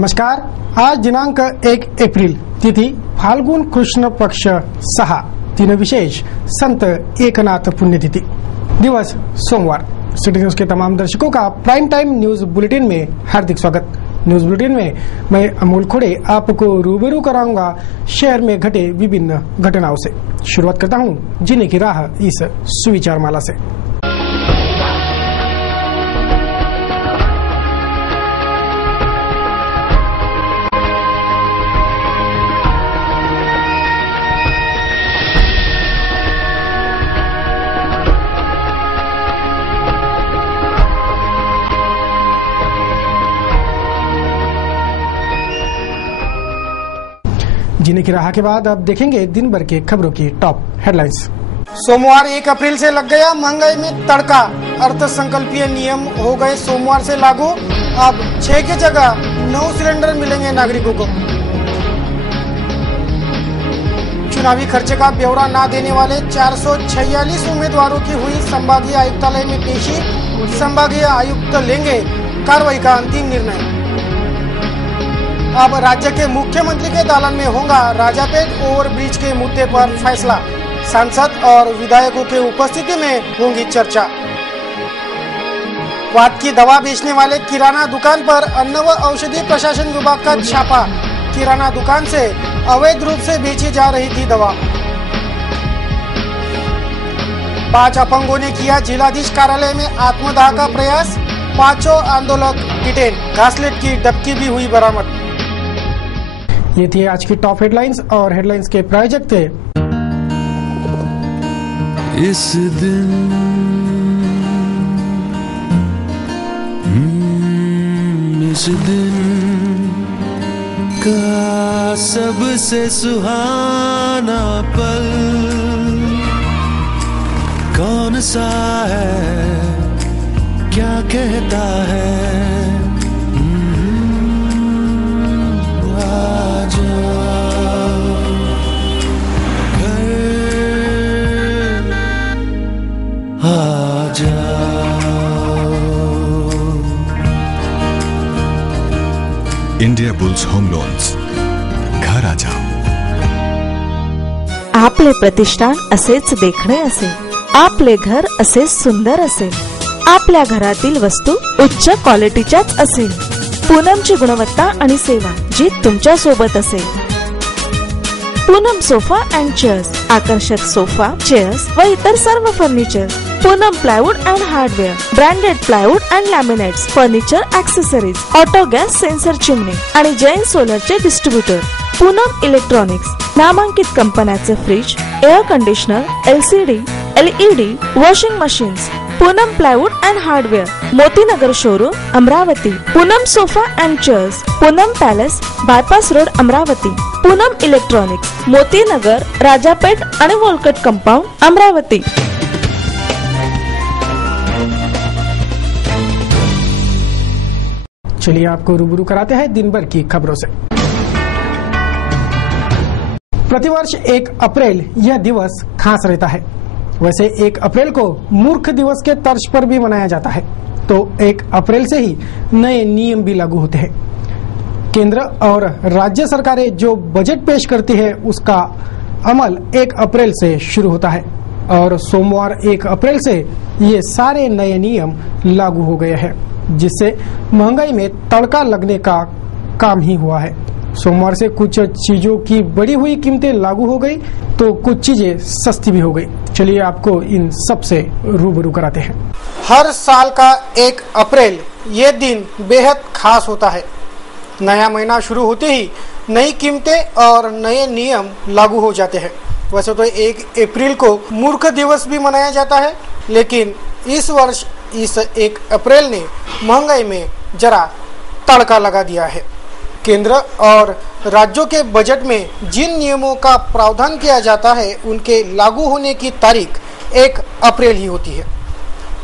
नमस्कार। आज दिनांक 1 एप्रिल, तिथी फाल्गुन कृष्ण पक्ष 6, दिन विशेष संत एकनाथ पुण्यतिथि, दिवस सोमवार। सिटी न्यूज के तमाम दर्शकों का प्राइम टाइम न्यूज बुलेटिन में हार्दिक स्वागत। न्यूज बुलेटिन में मैं अमोल खोड़े आपको रूबरू कराऊंगा शहर में घटे विभिन्न घटनाओं से। शुरुआत करता हूं जीने की राह इस सुविचार माला से। जीने की राह के बाद अब देखेंगे दिन भर के खबरों की टॉप हेडलाइंस। सोमवार 1 अप्रैल से लग गया महंगाई में तड़का, अर्थसंकल्पीय नियम हो गए सोमवार से लागू। अब 6 की जगह 9 सिलेंडर मिलेंगे नागरिकों को। चुनावी खर्चे का ब्यौरा न देने वाले 446 उम्मीदवारों की हुई संभागीय आयुक्तालय में पेशी। संभागीय आयुक्त लेंगे कार्रवाई का अंतिम निर्णय। अब राज्य के मुख्यमंत्री के दालन में होगा राजापेट ओवरब्रिज के मुद्दे पर फैसला। सांसद और विधायकों के उपस्थिति में होगी चर्चा। वात की दवा बेचने वाले किराना दुकान पर अन्न व औषधि प्रशासन विभाग का छापा। किराना दुकान से अवैध रूप से बेची जा रही थी दवा। 5 अपंगों ने किया जिलाधीश कार्यालय में आत्मदाह का प्रयास। 5 आंदोलक डिटेन। घासलेट की डबकी भी हुई बरामद। ये थी आज की टॉप हेडलाइंस और हेडलाइंस के प्रायोजक थे इस दिन का सबसे सुहाना पल कौन सा है, क्या कहता है। इंडिया बुल्स होम लोन्स, घर आ जाओ। आपले प्रतिष्ठान असेच देखणे असेल, आपले घर असेच सुंदर असेल, आपल्या घरातील वस्तू उच्च क्वालिटीच्याच असेल, पूनमची गुणवत्ता आणि सेवा जी तुमच्या सोबत असेल। पूनम सोफा अँड चेअर्स, आकर्षक सोफा, चेअर्स व इतर सर्व furniture. Poonam plywood and hardware, branded plywood and laminates, furniture accessories, auto gas sensor chimney आणि जैन सोलरचे डिस्ट्रीब्युटर। पूनम इलेक्ट्रॉनिक्स, नामांकित कंपन्याचे fridge, air conditioner, LCD, LED, washing machines. Poonam plywood and hardware, Motinagar showroom, Amravati. Poonam sofa and chairs, Poonam palace, bypass road, Amravati. Poonam electronics, Motinagar, Rajapeth आणि Walcott compound, Amravati. चलिए आपको रूबरू कराते हैं दिन भर की खबरों से। प्रतिवर्ष 1 अप्रैल यह दिवस खास रहता है। वैसे 1 अप्रैल को मूर्ख दिवस के तर्ज पर भी मनाया जाता है, तो 1 अप्रैल से ही नए नियम भी लागू होते हैं। केंद्र और राज्य सरकारें जो बजट पेश करती है उसका अमल 1 अप्रैल से शुरू होता है और सोमवार 1 अप्रैल से ये सारे नए नियम लागू हो गए हैं, जिससे महंगाई में तड़का लगने का काम ही हुआ है। सोमवार से कुछ चीजों की बढ़ी हुई कीमतें लागू हो गई तो कुछ चीजें सस्ती भी हो गई। चलिए आपको इन सब से रूबरू कराते हैं। हर साल का 1 अप्रैल ये दिन बेहद खास होता है। नया महीना शुरू होते ही नई कीमतें और नए नियम लागू हो जाते हैं। वैसे तो 1 अप्रैल को मूर्ख दिवस भी मनाया जाता है, लेकिन इस वर्ष इस 1 अप्रैल ने महंगाई में जरा तड़का लगा दिया है। केंद्र और राज्यों के बजट में जिन नियमों का प्रावधान किया जाता है उनके लागू होने की तारीख 1 अप्रैल ही होती है।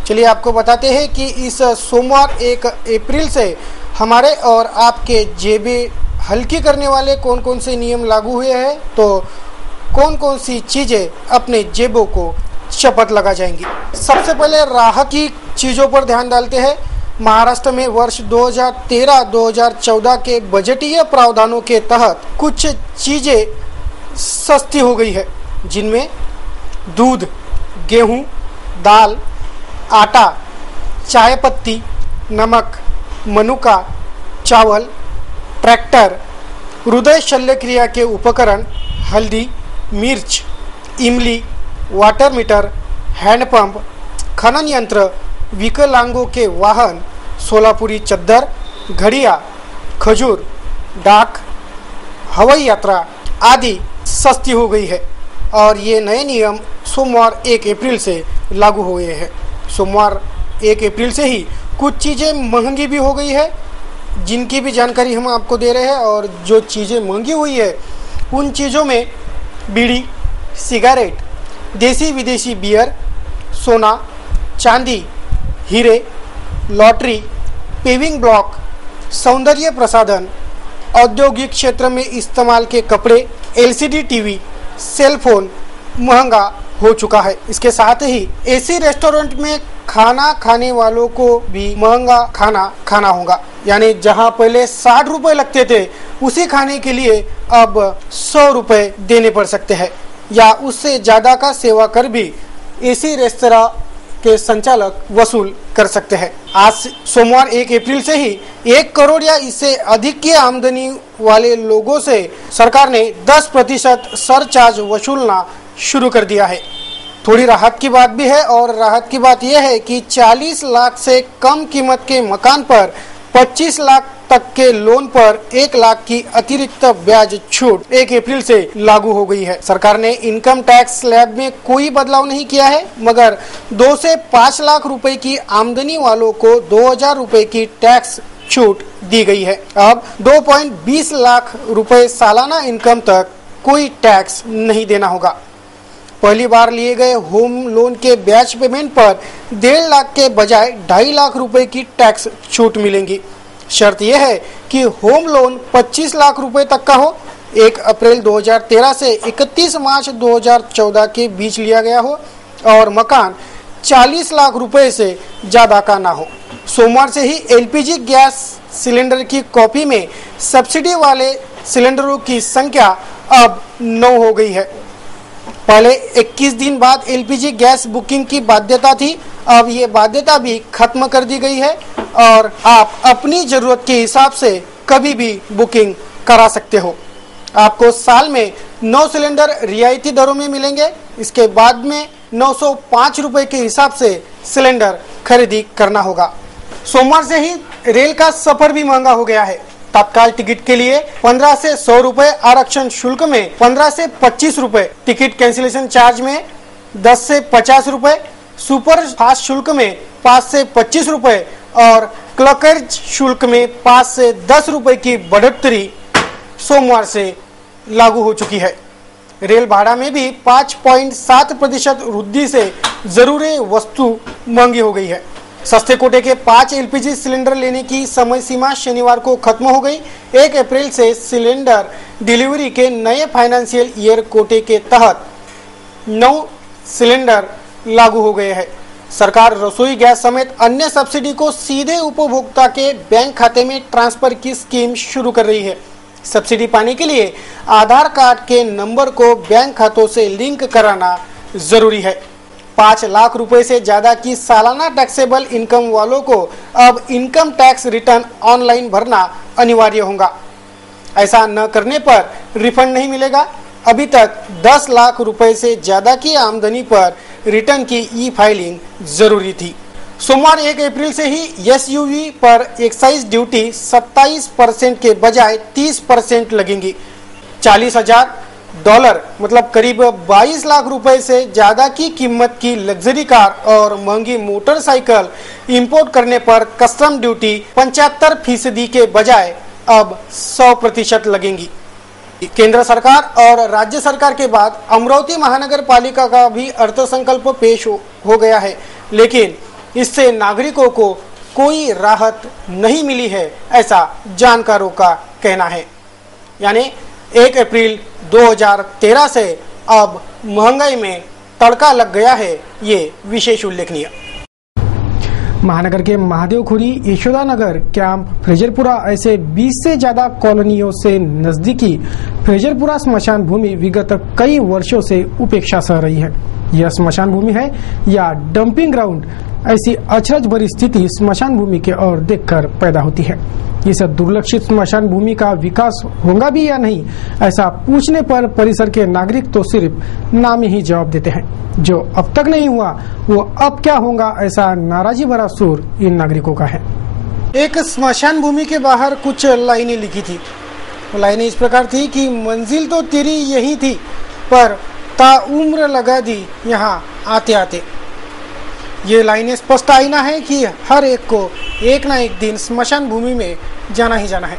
चलिए आपको बताते हैं कि इस सोमवार 1 अप्रैल से हमारे और आपके जेबें हल्की करने वाले कौन कौन से नियम लागू हुए हैं, तो कौन कौन सी चीजें अपने जेबों को शपथ लगा जाएंगी। सबसे पहले राहत की चीजों पर ध्यान डालते हैं। महाराष्ट्र में वर्ष 2013-2014 के बजटीय प्रावधानों के तहत कुछ चीजें सस्ती हो गई है, जिनमें दूध, गेहूं, दाल, आटा, चाय पत्ती, नमक, मनुका, चावल, ट्रैक्टर, हृदय शल्य क्रिया के उपकरण, हल्दी, मिर्च, इमली, वाटर मीटर, हैंडपंप, खनन यंत्र, विकलांगों के वाहन, सोलापुरी चद्दर, घड़ियां, खजूर, डाक, हवाई यात्रा आदि सस्ती हो गई है। और ये नए नियम सोमवार 1 अप्रैल से लागू हुए हैं। सोमवार 1 अप्रैल से ही कुछ चीज़ें महंगी भी हो गई है, जिनकी भी जानकारी हम आपको दे रहे हैं। और जो चीज़ें महंगी हुई है उन चीज़ों में बीड़ी, सिगरेट, देसी विदेशी बियर, सोना, चांदी, हीरे, लॉटरी, पेविंग ब्लॉक, सौंदर्य प्रसाधन, औद्योगिक क्षेत्र में इस्तेमाल के कपड़े, एलसीडी टीवी, सेल फोन महंगा हो चुका है। इसके साथ ही एसी रेस्टोरेंट में खाना खाने वालों को भी महंगा खाना खाना होगा। यानी जहां पहले 60 रुपए लगते थे, उसी खाने के लिए अब 100 रुपए देने पड़ सकते हैं, या उससे ज्यादा का सेवा कर भी एसी रेस्तरां के संचालक वसूल कर सकते हैं। आज सोमवार 1 अप्रैल से ही 1 करोड़ या इससे अधिक की आमदनी वाले लोगों से सरकार ने 10% सरचार्ज वसूलना शुरू कर दिया है। थोड़ी राहत की बात भी है, और राहत की बात यह है कि 40 लाख से कम कीमत के मकान पर 25 लाख तक के लोन पर 1 लाख की अतिरिक्त ब्याज छूट 1 अप्रैल से लागू हो गई है। सरकार ने इनकम टैक्स स्लैब में कोई बदलाव नहीं किया है, मगर 2 से 5 लाख रुपए की आमदनी वालों को 2000 रुपए की टैक्स छूट दी गई है। अब 2.20 लाख रुपए सालाना इनकम तक कोई टैक्स नहीं देना होगा। पहली बार लिए गए होम लोन के ब्याज पेमेंट पर 1.5 लाख के बजाय 2.5 लाख रुपए की टैक्स छूट मिलेंगी। शर्त यह है कि होम लोन 25 लाख रुपए तक का हो, 1 अप्रैल 2013 से 31 मार्च 2014 के बीच लिया गया हो, और मकान 40 लाख रुपए से ज्यादा का ना हो। सोमवार से ही एलपीजी गैस सिलेंडर की कॉपी में सब्सिडी वाले सिलेंडरों की संख्या अब 9 हो गई है। पहले 21 दिन बाद एलपीजी गैस बुकिंग की बाध्यता थी, अब ये बाध्यता भी खत्म कर दी गई है, और आप अपनी जरूरत के हिसाब से कभी भी बुकिंग करा सकते हो। आपको साल में 9 सिलेंडर रियायती दरों में मिलेंगे। इसके बाद में 905 रुपए के हिसाब से सिलेंडर खरीदी करना होगा। सोमवार से ही रेल का सफर भी महंगा हो गया है। तत्काल टिकट के लिए 15 से 100 रुपए, आरक्षण शुल्क में 15 से 25 रुपए, टिकट कैंसिलेशन चार्ज में 10 से 50 रुपए, सुपर फास्ट शुल्क में 5 से 25 रुपए और क्लर्केज शुल्क में 5 से 10 रुपए की बढ़ोतरी सोमवार से लागू हो चुकी है। रेल भाड़ा में भी 5.7% वृद्धि से जरूरी वस्तु महंगी हो गई है। सस्ते कोटे के 5 एलपीजी सिलेंडर लेने की समय सीमा शनिवार को खत्म हो गई। 1 अप्रैल से सिलेंडर डिलीवरी के नए फाइनेंशियल ईयर कोटे के तहत 9 सिलेंडर लागू हो गए हैं। सरकार रसोई गैस समेत अन्य सब्सिडी को सीधे उपभोक्ता के बैंक खाते में ट्रांसफर की स्कीम शुरू कर रही है। सब्सिडी पाने के लिए आधार कार्ड के नंबर को बैंक खातों से लिंक कराना जरूरी है। 5 लाख रुपए से ज्यादा की सालाना टैक्सेबल इनकम वालों को अब इनकम टैक्स रिटर्न ऑनलाइन भरना अनिवार्य होगा। ऐसा न करने पर रिफंड नहीं मिलेगा। अभी तक 10 लाख रुपए से ज्यादा की आमदनी पर रिटर्न की ई फाइलिंग जरूरी थी। सोमवार 1 अप्रैल से ही एसयूवी पर एक्साइज ड्यूटी 27% के बजाय 30% लगेंगी। $40,000 मतलब करीब 22 लाख रुपए से ज्यादा की कीमत की लग्जरी कार और महंगी मोटरसाइकिल इंपोर्ट करने पर कस्टम ड्यूटी 75% के बजाय अब 100% लगेंगी। केंद्र सरकार और राज्य सरकार के बाद अमरावती महानगर पालिका का भी अर्थसंकल्प पेश हो गया है, लेकिन इससे नागरिकों को कोई राहत नहीं मिली है, ऐसा जानकारों का कहना है। यानी 1 अप्रैल 2013 से अब महंगाई में तड़का लग गया है, ये विशेष उल्लेखनीय। महानगर के महादेवखुरी, यशोदा नगर, कैंप, फ्रेजरपुरा ऐसे 20 से ज्यादा कॉलोनियों से नजदीकी फ्रेजरपुरा स्मशान भूमि विगत कई वर्षों से उपेक्षा सह रही है। यह स्मशान भूमि है या डंपिंग ग्राउंड, ऐसी अचरज भरी स्थिति स्मशान भूमि के ओर देखकर पैदा होती है। इस दुर्लक्षित स्मशान भूमि का विकास होगा भी या नहीं, ऐसा पूछने पर परिसर के नागरिक तो सिर्फ नाम ही जवाब देते हैं। जो अब तक नहीं हुआ वो अब क्या होगा, ऐसा नाराजी भरा सुर इन नागरिकों का है। एक स्मशान भूमि के बाहर कुछ लाइनें लिखी थी। वो लाइनें इस प्रकार थी कि मंजिल तो तेरी यही थी, पर ताउम्र लगा दी यहाँ आते आते। ये लाइनें स्पष्ट आईना है कि हर एक को एक ना एक दिन स्मशान भूमि में जाना ही जाना है।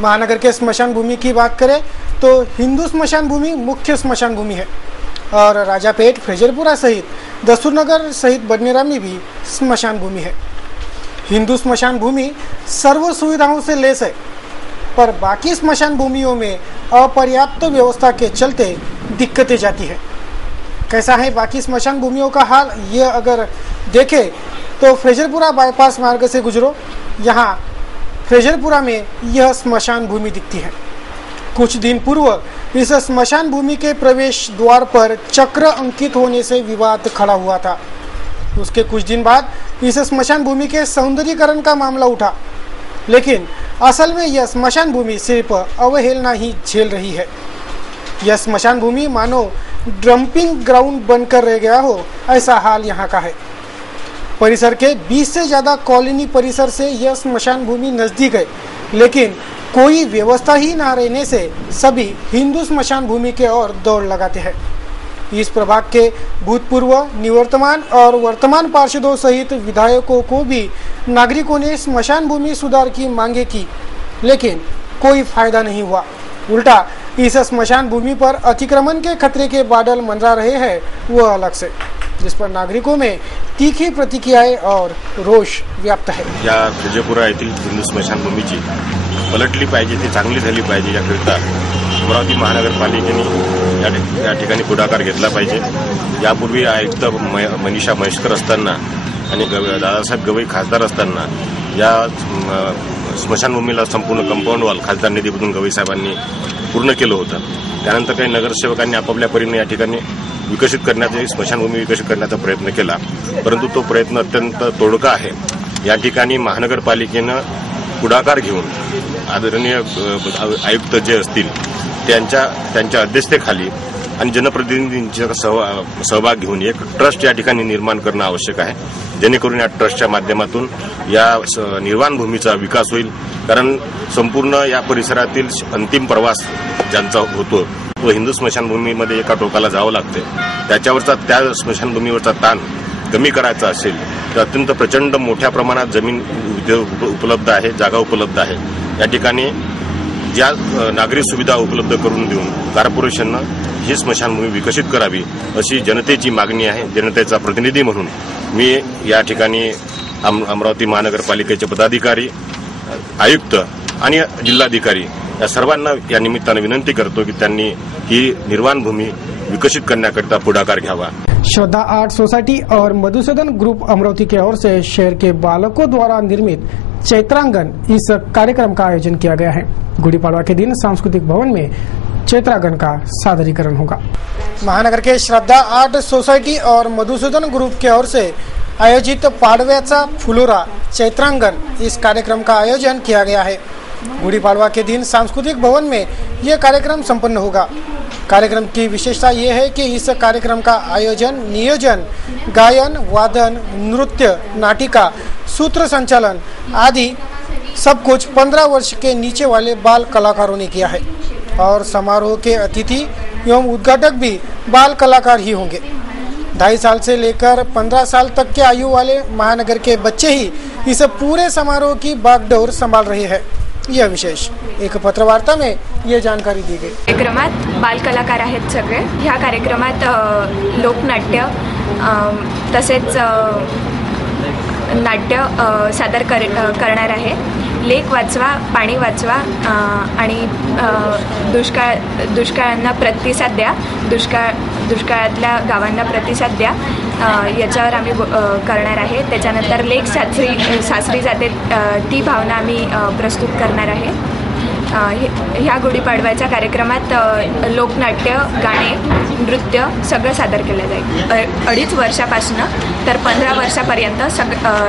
महानगर के स्मशान भूमि की बात करें तो हिंदू स्मशान भूमि मुख्य स्मशान भूमि है और राजापेट, फ्रेजरपुरा सहित दस्तूरनगर सहित बडनेरा में भी स्मशान भूमि है। हिंदू स्मशान भूमि सर्व सुविधाओं से लैस है, पर बाकी स्मशान भूमियों में अपर्याप्त व्यवस्था के चलते दिक्कतें जाती है। कैसा है बाकी स्मशान भूमियों का हाल, ये अगर देखें तो फ्रेजरपुरा बाईपास मार्ग से गुजरो, यहाँ फ्रेजरपुरा में यह स्मशान भूमि दिखती है। कुछ दिन पूर्व इस स्मशान भूमि के प्रवेश द्वार पर चक्र अंकित होने से विवाद खड़ा हुआ था। उसके कुछ दिन बाद इस स्मशान भूमि के सौंदर्यीकरण का मामला उठा, लेकिन असल में यह स्मशान भूमि सिर्फ अवहेलना ही झेल रही है। यह स्मशान भूमि मानो डंपिंग ग्राउंड बनकर रह गया हो, ऐसा हाल यहाँ का है। परिसर के 20 से ज्यादा कॉलोनी परिसर से यह स्मशान भूमि नजदीक है, लेकिन कोई व्यवस्था ही न रहने से सभी हिंदू स्मशान भूमि के ओर दौड़ लगाते हैं। इस प्रभाग के भूतपूर्व, निवर्तमान और वर्तमान पार्षदों सहित विधायकों को भी नागरिकों ने स्मशान भूमि सुधार की मांगे की, लेकिन कोई फायदा नहीं हुआ। उल्टा इस स्मशान भूमि पर अतिक्रमण के खतरे के बादल मंडरा रहे हैं, वह अलग से, जिस पर नागरिकों में तीखी प्रतिक्रियाएं और रोष व्याप्त है। या फ्रेजरपुरा येथील हिंदू स्मशान भूमीची पलटली पाहिजे, ती चांगली झाली पाहिजे याकरिता अमरावती महानगरपालिकेने या ठिकाणी पुढाकार घेतला पाहिजे। यापूर्वी आयुक्त मनीषा म्हैसकर असताना आणि दादासाहेब गवई खासदार असताना या स्मशानभूमीला संपूर्ण कंपाऊंड वॉल खासदार निधीमधून गवई साहेबांनी पूर्ण केलं होतं। त्यानंतर काही नगरसेवकांनी आपापल्या परीने या ठिकाणी विकसित करण्याचा, स्मशानभूमी विकसित करण्याचा प्रयत्न केला, परंतु तो प्रयत्न अत्यंत तोडगा आहे। या ठिकाणी महानगरपालिकेनं पुढाकार घेऊन आदरणीय आयुक्त जे असतील त्यांच्या अध्यक्षतेखाली आणि जनप्रतिनिधींचा सहभाग घेऊन एक ट्रस्ट या ठिकाणी निर्माण करणं आवश्यक आहे, जेणेकरून या ट्रस्टच्या माध्यमातून या निर्वाण भूमीचा विकास होईल। कारण संपूर्ण या परिसरातील अंतिम प्रवास ज्यांचा होतो तो हिंदू स्मशानभूमीमध्ये एका टोकाला जावं लागते। त्याच्यावरचा, त्या स्मशानभूमीवरचा ताण कमी करायचा असेल तर अत्यंत प्रचंड मोठ्या प्रमाणात जमीन उपलब्ध आहे, जागा उपलब्ध आहे। या ठिकाणी ज्या नागरी सुविधा उपलब्ध करून देऊन कॉर्पोरेशननं ही स्मशानभूमी विकसित करावी अशी जनतेची मागणी आहे। जनतेचा प्रतिनिधी म्हणून मी या ठिकाणी अमरावती महानगरपालिकेचे पदाधिकारी, आयुक्त आणि जिल्हाधिकारी या सर्वांना या निमित्ताने विनंती करतो की त्यांनी ही निर्वाण भूमी विकसित करण्याकरिता पुढाकार घ्यावा। श्रद्धा आर्ट सोसाइटी और मधुसूदन ग्रुप अमरावती की ओर से शहर के बालकों द्वारा निर्मित चैत्रांगन इस कार्यक्रम का आयोजन किया गया है। गुड़ी पड़वा के दिन सांस्कृतिक भवन में चैत्रांगन का सादरीकरण होगा। महानगर के श्रद्धा आर्ट सोसाइटी और मधुसूदन ग्रुप की ओर से आयोजित पाडव्याचा फुलोरा चैत्रांगन इस कार्यक्रम का आयोजन किया गया है। गुड़ी पड़वा के दिन सांस्कृतिक भवन में यह कार्यक्रम संपन्न होगा। कार्यक्रम की विशेषता यह है कि इस कार्यक्रम का आयोजन, नियोजन, गायन, वादन, नृत्य, नाटिका, सूत्र संचालन आदि सब कुछ 15 वर्ष के नीचे वाले बाल कलाकारों ने किया है और समारोह के अतिथि एवं उद्घाटक भी बाल कलाकार ही होंगे। 2.5 साल से लेकर 15 साल तक के आयु वाले महानगर के बच्चे ही इस पूरे समारोह की बागडोर संभाल रहे हैं। यह विशेष एक पत्रवार्ता में ये जानकारी दी गई। कार्यक्रमात बाल कलाकार आहेत सगळे। ह्या कार्यक्रमात लोकनाट्य तसेच नाट्य सादर करणार आहे। लेख वाचवा, पाणी वाचवा आणि दुष्काळांना प्रतिसाद द्या, दुष्काळातल्या गावांना प्रतिसाद द्या याच्यावर आम्ही करणार आहे. त्याच्यानंतर लेक सासरी जाते ती भावना आम्ही प्रस्तुत करणार आहे. ह्या गुढीपाडव्याच्या कार्यक्रमात लोकनाट्य, गाणे, नृत्य सगळं सादर केलं जाईल. 2.5 वर्षापासून तर 15 वर्षापर्यंत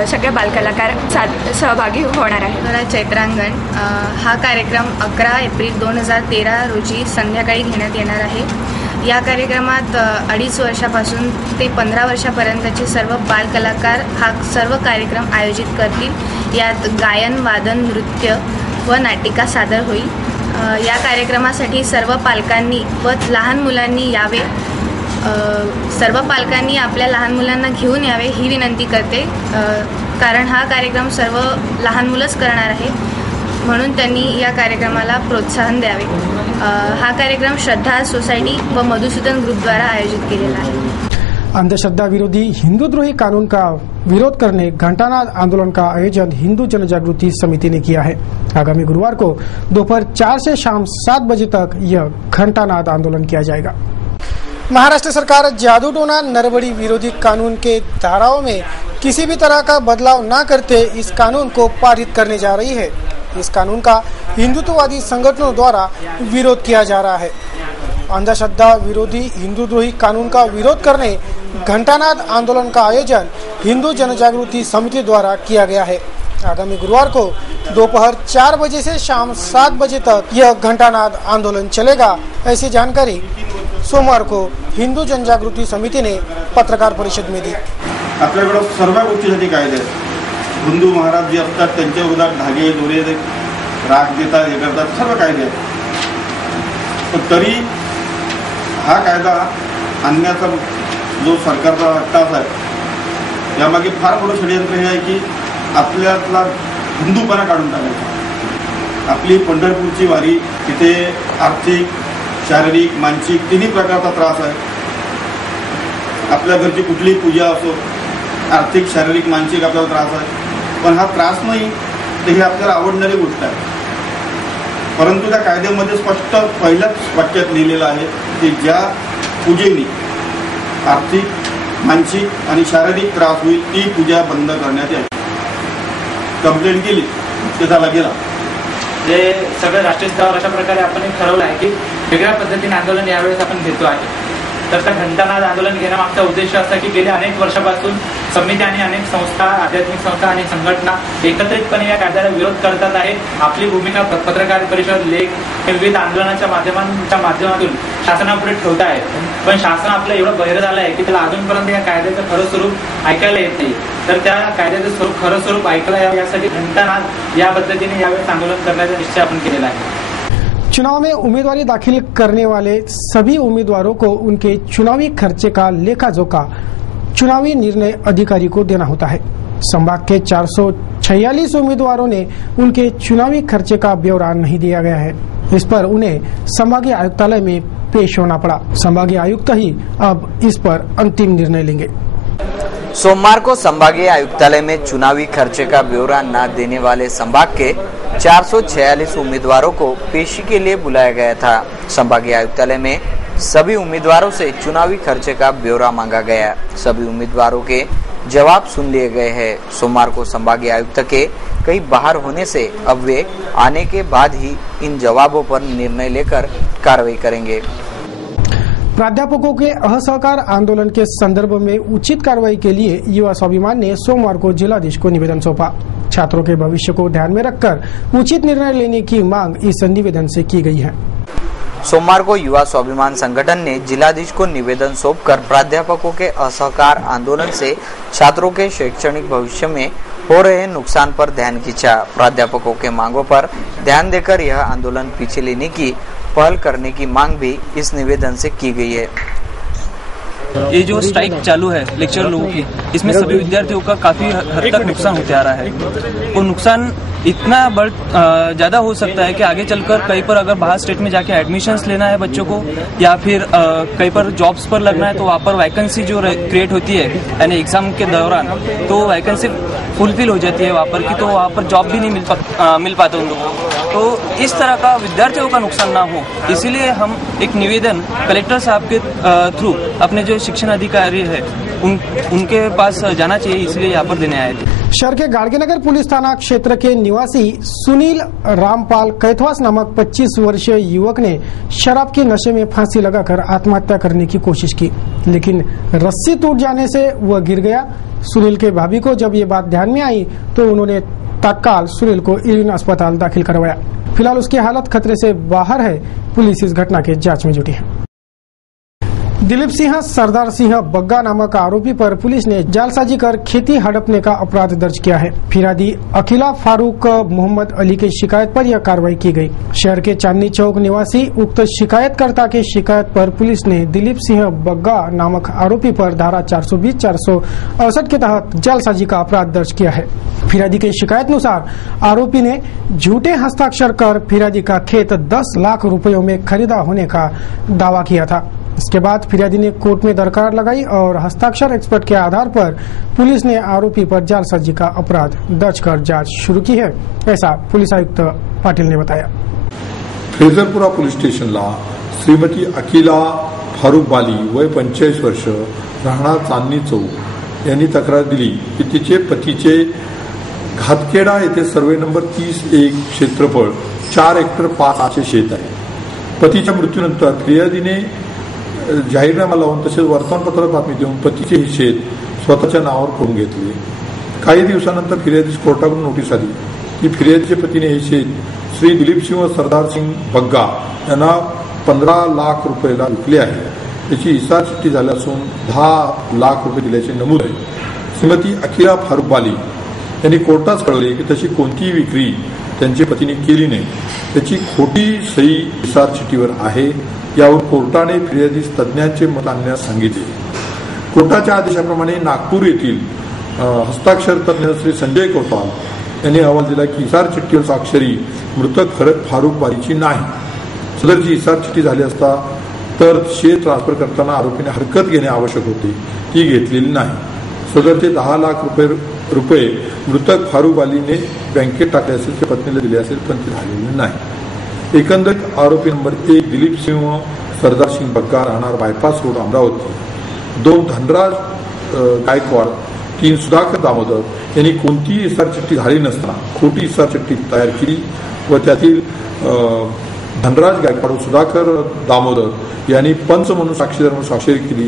सगळे बालकलाकार सहभागी होणार आहे. चैत्रांगण हा कार्यक्रम 11 एप्रिल 2013 रोजी संध्याकाळी घेण्यात येणार आहे. या कार्यक्रमात 2.5 वर्षापासून ते 15 वर्षापर्यंतचे सर्व बालकलाकार हा सर्व कार्यक्रम आयोजित करतील. यात गायन, वादन, नृत्य व नाटिका सादर होईल. या कार्यक्रमासाठी सर्व पालकांनी व लहान मुलांनी यावे. सर्व पालकांनी आपल्या लहान मुलांना घेऊन यावे ही विनंती करते, कारण हा कार्यक्रम सर्व लहान मुलंच करणार आहे, म्हणून त्यांनी या कार्यक्रमाला प्रोत्साहन द्यावे. हा कार्यक्रम श्रद्धा सोसायटी व मधुसूदन ग्रुपद्वारा आयोजित केलेला आहे. अंधश्रद्धा विरोधी हिंदुद्रोही कानून का विरोध करने घंटानाद आंदोलन का आयोजन हिंदू जनजागृति समिति ने किया है. आगामी गुरुवार को दोपहर 4 से शाम 7 बजे तक यह घंटानाद आंदोलन किया जाएगा. महाराष्ट्र सरकार जादू टोना नरबड़ी विरोधी कानून के धाराओं में किसी भी तरह का बदलाव न करते इस कानून को पारित करने जा रही है. इस कानून का हिंदुत्ववादी संगठनों द्वारा विरोध किया जा रहा है. अंधश्रद्धा विरोधी हिंदुद्रोही कानून का विरोध करने घंटानाद आंदोलन का आयोजन हिंदू जनजागृति समिति द्वारा किया गया है. आगामी गुरुवार को दोपहर 4 बजे से शाम 7 बजे तक यह घंटानाद आंदोलन चलेगा, ऐसी जानकारी सोमवार को हिंदू जनजागृति समिति ने पत्रकार परिषद में दी. आपल्याकडे सर्व गोष्टीसाठी कायदे आहेत. हिंदू महाराज जे असतात त्यांच्या विरोधात धागे दोरे राग देतात, हे करतात, सर्व कायदे आहेत. पण तरी हा कायदा आणण्याचा जो सरकारचा अट्टास आहे, यामागे फार मोठं षडयंत्र हे आहे की आपल्यातला हिंदूपणा काढून टाकायचा. आपली पंढरपूरची वारी, तिथे आर्थिक, शारीरिक, मानसिक तिन्ही प्रकारचा त्रास आहे. आपल्या घरची कुठलीही पूजा असो, आर्थिक, शारीरिक, मानसिक आपल्याला त्रास आहे. पण हा त्रास नाही, तर ही आपल्याला आवडणारी गोष्ट आहे. परंतु त्या कायद्यामध्ये स्पष्ट पहिल्याच वाक्यात लिहिलेलं आहे की ज्या पूजेने आर्थिक, मानसिक आणि शारीरिक त्रास होईल ती पूजा बंद करण्यात यावी. कंप्लेंट केली ते झाला गेला. जे सगळं राष्ट्रीय स्तरावर अशा प्रकारे आपण ठरवलं आहे की वेगळ्या पद्धतीने आंदोलन यावेळेस आपण घेतो आहे. तर त्या घंटानाद आंदोलन घेण्यामागचा उद्देश असा की गेल्या अनेक वर्षापासून समिती आणि अनेक संस्था, आध्यात्मिक संस्था आणि संघटना एकत्रितपणे या कायद्याला विरोध करतात आहे. आपली भूमिका पत्रकार परिषद, लेख हे विविध आंदोलनाच्या माध्यमातून शासनापुढे ठेवत आहे. पण शासन आपलं एवढं बहिरं झालं आहे की त्याला अजूनपर्यंत या कायद्याचं खरं स्वरूप ऐकायला येत नाही. तर त्या कायद्याचं खरं स्वरूप ऐकायला यावं यासाठी घंटानाद या पद्धतीने यावेळेस आंदोलन करण्याचा निश्चय आपण केलेला आहे. चुनाव में उम्मीदवारी दाखिल करने वाले सभी उम्मीदवारों को उनके चुनावी खर्चे का लेखा जोखा चुनावी निर्णय अधिकारी को देना होता है. संभाग के 446 उम्मीदवारों ने उनके चुनावी खर्चे का ब्यौरा नहीं दिया गया है. इस पर उन्हें संभागीय आयुक्तालय में पेश होना पड़ा. संभागीय आयुक्त ही अब इस पर अंतिम निर्णय लेंगे. सोमवार को संभागीय आयुक्तालय में चुनावी खर्चे का ब्यौरा न देने वाले संभाग के 446 उम्मीदवारों को पेशी के लिए बुलाया गया था. संभागीय आयुक्तालय में सभी उम्मीदवारों से चुनावी खर्चे का ब्यौरा मांगा गया. सभी उम्मीदवारों के जवाब सुन लिए गए हैं. सोमवार को संभागीय आयुक्त के कहीं बाहर होने से अब वे आने के बाद ही इन जवाबों पर निर्णय लेकर कार्रवाई करेंगे. प्राध्यापकों के असहकार आंदोलन के संदर्भ में उचित कार्रवाई के लिए युवा स्वाभिमान ने सोमवार को जिलाधीश को निवेदन सौंपा. छात्रों के भविष्य को ध्यान में रखकर उचित निर्णय लेने की मांग इस निवेदन से की गई है. सोमवार को युवा स्वाभिमान संगठन ने जिलाधीश को निवेदन सौंपकर प्राध्यापकों के असहकार आंदोलन से छात्रों के शैक्षणिक भविष्य में हो रहे नुकसान पर ध्यान खींचा. प्राध्यापकों के मांगों पर ध्यान देकर यह आंदोलन पीछे लेने की पहल करने की मांग भी इस निवेदन से की गई है. ये जो स्ट्राइक चालू है लेक्चर लोगों की, इसमें सभी विद्यार्थियों का काफी हद तक नुकसान होते आ रहा है. वो नुकसान इतना ज्यादा हो सकता है कि आगे चलकर कहीं पर अगर बाहर स्टेट में जाके एडमिशन्स लेना है बच्चों को, या फिर कहीं पर जॉब्स पर लगना है, तो वहाँ पर वैकेंसी जो क्रिएट होती है यानी एग्जाम के दौरान, तो वैकेंसी फुलफिल हो जाती है वहाँ पर कि तो वहाँ पर जॉब भी नहीं मिल पाता उन लोगों को। तो इस तरह का विद्यार्थियों का नुकसान ना हो, इसीलिए हम एक निवेदन कलेक्टर साहब के थ्रू अपने जो शिक्षण अधिकारी है उनके पास जाना चाहिए, इसलिए यहाँ पर देने आए थे। शहर के गाड़गेनगर पुलिस थाना क्षेत्र के निवासी सुनील रामपाल कैथवास नामक 25 वर्षीय युवक ने शराब के नशे में फांसी लगाकर आत्महत्या करने की कोशिश की, लेकिन रस्सी टूट जाने से वह गिर गया। सुनील के भाभी को जब ये बात ध्यान में आई तो उन्होंने तत्काल सुनील को इरविन अस्पताल दाखिल करवाया। फिलहाल उसकी हालत खतरे से बाहर है। पुलिस इस घटना के जांच में जुटी है। दिलीप सिंह सरदार सिंह बग्गा नामक आरोपी पर पुलिस ने जालसाजी कर खेती हड़पने का अपराध दर्ज किया है। फिरादी अखिला फारूक मोहम्मद अली की शिकायत पर यह कार्रवाई की गई। शहर के चांदनी चौक निवासी उक्त शिकायतकर्ता की शिकायत पर पुलिस ने दिलीप सिंह बग्गा नामक आरोपी पर धारा 420-468 के तहत जालसाजी का अपराध दर्ज किया है। फिरादी की शिकायत अनुसार आरोपी ने झूठे हस्ताक्षर कर फिरादी का खेत 10 लाख रुपयों में खरीदा होने का दावा किया था। इसके बाद फिरियादी ने कोर्ट में दरकार लगाई और हस्ताक्षर एक्सपर्ट के आधार पर पुलिस ने आरोपी पर जालसाजी का अपराध दर्ज कर जांच शुरू की है, ऐसा पुलिस आयुक्त पाटिल ने बताया। फ्रेझरपुरा पोलीस स्टेशनला श्रीमती अखिला फारूक बाली वय 45 वर्ष राहणार चांदणी चौक यांनी तक्रार दिली की तिचे पतीचे घातखेडा येथे सर्वे नंबर 30-1 क्षेत्रफळ 4 हेक्टर 5 शेत आहे। पतीच्या मृत्यूनंतर फिर्यादीने जाहीरनामा लावून तसेच वर्तमानपत्रात बातमी देऊन पतीचे हे शेत स्वतःच्या नावावर करून घेतले। काही दिवसानंतर फिर्यादीस कोर्टाकडून नोटीस आली की फिर्यादीच्या पतीने हे शेत श्री दिलीप सिंह सरदार सिंह बग्गा यांना 15 लाख रुपयाला विकले आहे। त्याची इसार चिठ्ठी झाली असून 10 लाख रुपये दिल्याचे नमूद आहे। श्रीमती अखिला फारूक बाली यांनी कोर्टास कळवले की तशी कोणतीही विक्री त्यांच्या पतीने केली नाही, त्याची खोटी सही इसार चिठ्ठीवर आहे। यावर कोर्टाने फिर्यादीस तज्ज्ञांचे मत आणण्यास सांगितले। कोर्टाच्या आदेशाप्रमाणे नागपूर येथील हस्ताक्षर तज्ज्ञ श्री संजय कोतवाल यांनी अहवाल दिला की इसार चिठ्ठीवर स्वाक्षरी मृतक फारूक बालीची नाही। सदरची इसार चिठ्ठी झाली असता तर शेत ट्रान्सफर करताना आरोपीने हरकत घेणे आवश्यक होते, ती घेतलेली नाही। सदरचे 10 लाख रुपये मृतक फारूक बालीने बँकेत टाकले असेल, ते पत्नीला दिले असेल, पण ते झालेले नाही। एकंदरीत आरोपी नंबर 1 दिलीप सिंह सरदार सिंह बग्गा राहणार बायपास रोड अमरावती, 2 धनराज गायकवाड, 3 सुधाकर दामोदर यांनी कोणतीही इसार चिठ्ठी झाली नसताना खोटी इसार चिठ्ठी तयार केली व त्यातील धनराज गायकवाड व सुधाकर दामोदर यांनी पंच म्हणून साक्षीदार म्हणून स्वाक्षरी केली।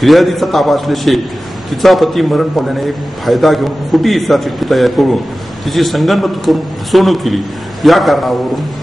फिर्यादीचा ताबा असलेले शेत तिचा पती मरण पावल्याने फायदा घेऊन खोटी इसार चिठ्ठी तयार करून तिची संगनमत करून फसवणूक केली। या कारणावरून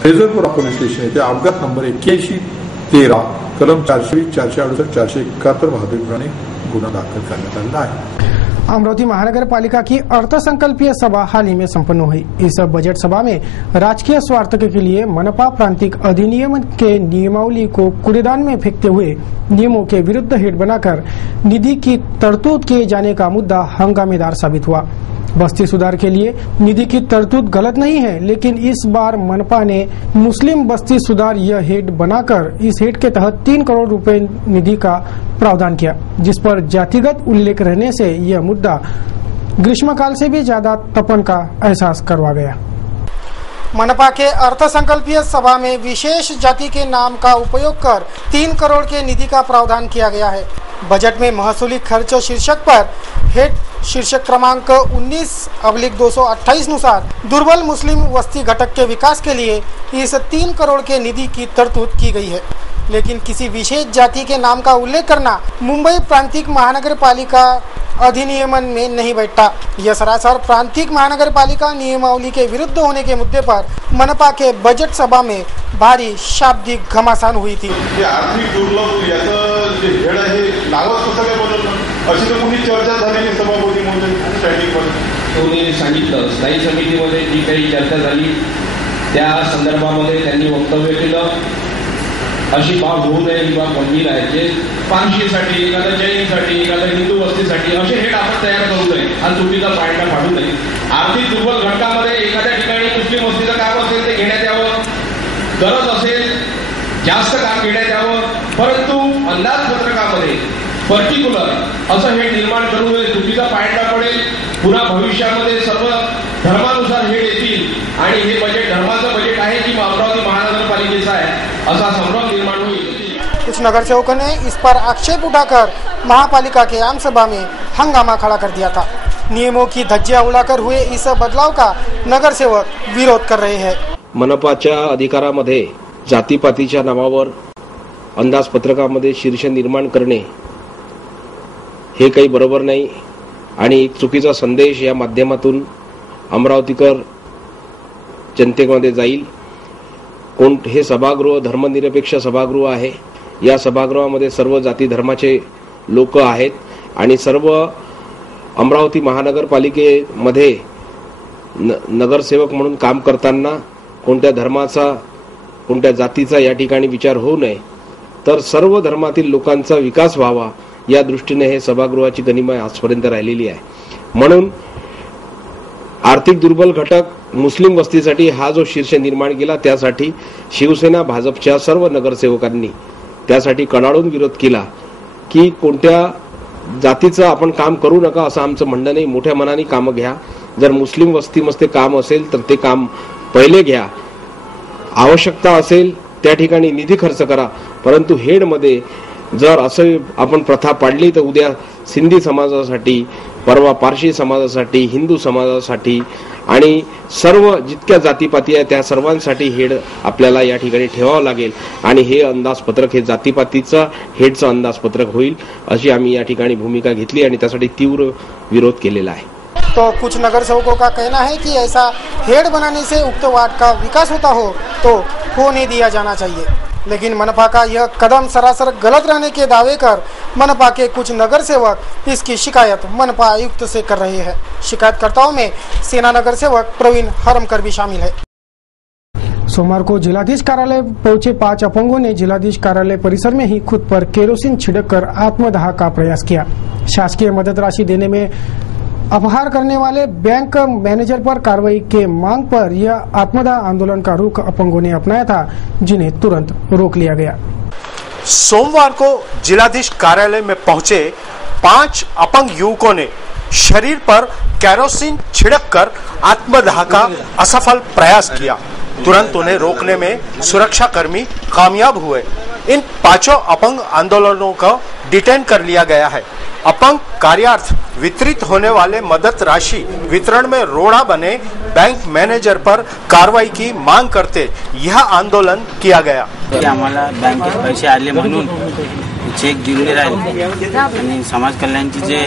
फ्रेझरपुरा पोलीस स्टेशन येथे अपघात नंबर 8113 कलम 420, 468, 471 बहादुरपणे गुन्हा दाखल करण्यात आला है। अमरावती महानगर पालिका की अर्थसंकल्पीय सभा हाल ही में संपन्न हुई। इस बजट सभा में राजकीय स्वार्थ के लिए मनपा प्रांतिक अधिनियम के नियमावली को कूड़ेदान में फेंकते हुए नियमों के विरुद्ध हेड बनाकर निधि की तरतूद किए जाने का मुद्दा हंगामेदार साबित हुआ। बस्ती सुधार के लिए निधि की तरतूद गलत नहीं है, लेकिन इस बार मनपा ने मुस्लिम बस्ती सुधार यह हेड बनाकर इस हेड के तहत 3 करोड़ रुपए निधि का प्रावधान किया, जिस पर जातिगत उल्लेख रहने से यह मुद्दा ग्रीष्मकाल से भी ज्यादा तपन का एहसास करवा गया। मनपा के अर्थसंकल्पीय सभा में विशेष जाति के नाम का उपयोग कर 3 करोड़ के निधि का प्रावधान किया गया है। बजट में महसूली खर्च शीर्षक पर हेड शीर्षक क्रमांक 19/228 अनुसार दुर्बल मुस्लिम वस्ती घटक के विकास के लिए इस 3 करोड़ के निधि की तरतूद की गई है, लेकिन किसी विशेष जाति के नाम का उल्लेख करना मुंबई प्रांतिक महानगर पालिका अधिनियमन में नहीं बैठता। यह सरासर प्रांतिक महानगर पालिका नियमावली के विरुद्ध होने के मुद्दे पर मनपा के बजट सभा में भारी शाब्दिक घमासान हुई थी। आर्थिक दुर्लभ याचं जे हेड आहे नावच कसं काय बदललं अशी तर कुणी चर्चा झालेली सभापती म्हणून स्टँडिंगमध्ये कोणी सांगितलं। स्थायी समितीमध्ये जी काही चर्चा झाली त्या संदर्भामध्ये त्यांनी वक्तव्य केलं। अशी बाब होऊ नये ही बाब गंभीर आहे। जे पानशीसाठी एखाद्या जैनसाठी एखाद्या हिंदू वस्तीसाठी असे हेड आपण तयार करू नये आणि चुकीचा पायंडा फाडू नये। आर्थिक दुर्बल घटकामध्ये एखाद्या ठिकाणी मुस्लिम वस्तीचं काम असेल ते घेण्यात यावं, गरज असेल जास्त काम घेण्यात यावं, परंतु अंदाजपत्रकामध्ये पर्टिक्युलर असं हेड निर्माण करू नये, चुकीचा पायंडा पडेल पुन्हा भविष्यामध्ये सर्व धर्मानुसार हेड येतील आणि हे बजेट धर्माचं बजेट आहे की अमरावती महानगरपालिकेचं आहे असा संभ्रम निर्माण होईल। कुछ नगर सेवकों ने इस पर आक्षेप उठाकर महापालिका के आम सभा में हंगामा खड़ा कर दिया था। नियमों की धज्जियां उड़ाकर हुए इस बदलाव का नगर सेवक विरोध कर रहे हैं। मनपाच्या अधिकारामध्ये जातीपातीच्या नावावर अंदाजपत्रकामध्ये शीर्ष निर्माण करणे हे काही बरोबर नाही आणि एक चुकीचा संदेश या माध्यमातून अमरावतीकर जनतेमध्ये जाईल। कोण हे सभागृह धर्मनिरपेक्ष सभागृह आहे। या सभागृहामध्ये सर्व जाती धर्माचे लोक आहेत आणि सर्व अमरावती महानगरपालिकेमध्ये नगरसेवक म्हणून काम करताना कोणत्या धर्माचा कोणत्या जातीचा या ठिकाणी विचार होऊ नये तर सर्व धर्मातील लोकांचा विकास व्हावा या दृष्टीने हे सभागृहाची गनिमा आजपर्यंत राहिलेली आहे। म्हणून आर्थिक दुर्बल घटक मुस्लिम वस्तीसाठी हा जो शीर्ष निर्माण केला त्यासाठी शिवसेना भाजपच्या सर्व नगरसेवकांनी त्यासाठी कडाडून विरोध केला की कोणत्या जातीचं आपण काम करू नका असं आमचं म्हणणं नाही। मोठ्या मनाने काम घ्या। जर मुस्लिम वस्तीमध्ये काम असेल तर ते काम पहिले घ्या। आवश्यकता असेल त्या ठिकाणी निधी खर्च करा, परंतु हेडमध्ये जर असं आपण प्रथा पाडली तर उद्या सिंधी समाजासाठी, परवा पारशी समाजासाठी, हिंदू समाजासाठी आणि सर्व जितक्या जातीपाती आहे त्या सर्वांसाठी हेड आपल्याला या ठिकाणी ठेवावं लागेल आणि हे अंदाजपत्रक हे जातीपातीचं हेडचं अंदाजपत्रक होईल अशी आम्ही या ठिकाणी भूमिका घेतली आणि त्यासाठी तीव्र विरोध केलेला आहे। तो कुछ नगर सेवकों का कहना है कि ऐसा हेड बनाने से उक्त वार्ड का विकास होता हो तो होने दिया जाना चाहिए, लेकिन मनपा का यह कदम सरासर गलत रहने के दावे कर मनपा के कुछ नगर सेवक इसकी शिकायत मनपा आयुक्त से कर रहे हैं। शिकायतकर्ताओं में सेना नगर सेवक प्रवीण हरमकर भी शामिल है। सोमवार को जिलाधीश कार्यालय पहुंचे 5 अपंगों ने जिलाधीश कार्यालय परिसर में ही खुद पर केरोसिन छिड़ककर आत्मदाह का प्रयास किया। शासकीय मदद राशि देने में अपहार करने वाले बैंक मैनेजर पर कार्रवाई के मांग पर यह आत्मदाह आंदोलन का रुख अपंगों ने अपनाया था, जिन्हें तुरंत रोक लिया गया। सोमवार को जिलाधीश कार्यालय में पहुंचे 5 अपंग युवकों ने शरीर पर केरोसिन छिड़ककर आत्मदाह का असफल प्रयास किया। तुरंत उन्हें रोकने में सुरक्षाकर्मी कामयाब हुए। इन 5 अपंग आंदोलनों को डिटेन कर लिया गया है। अपंग कार्यार्थ वितरित होने वाले मदद राशि वितरण में रोड़ा बने बैंक मैनेजर पर कार्रवाई की मांग करते यह आंदोलन किया गया। आम्हाला बँकेत पैसे आले म्हणून चेक दिले राहिले आणि समाज कल्याणचे जे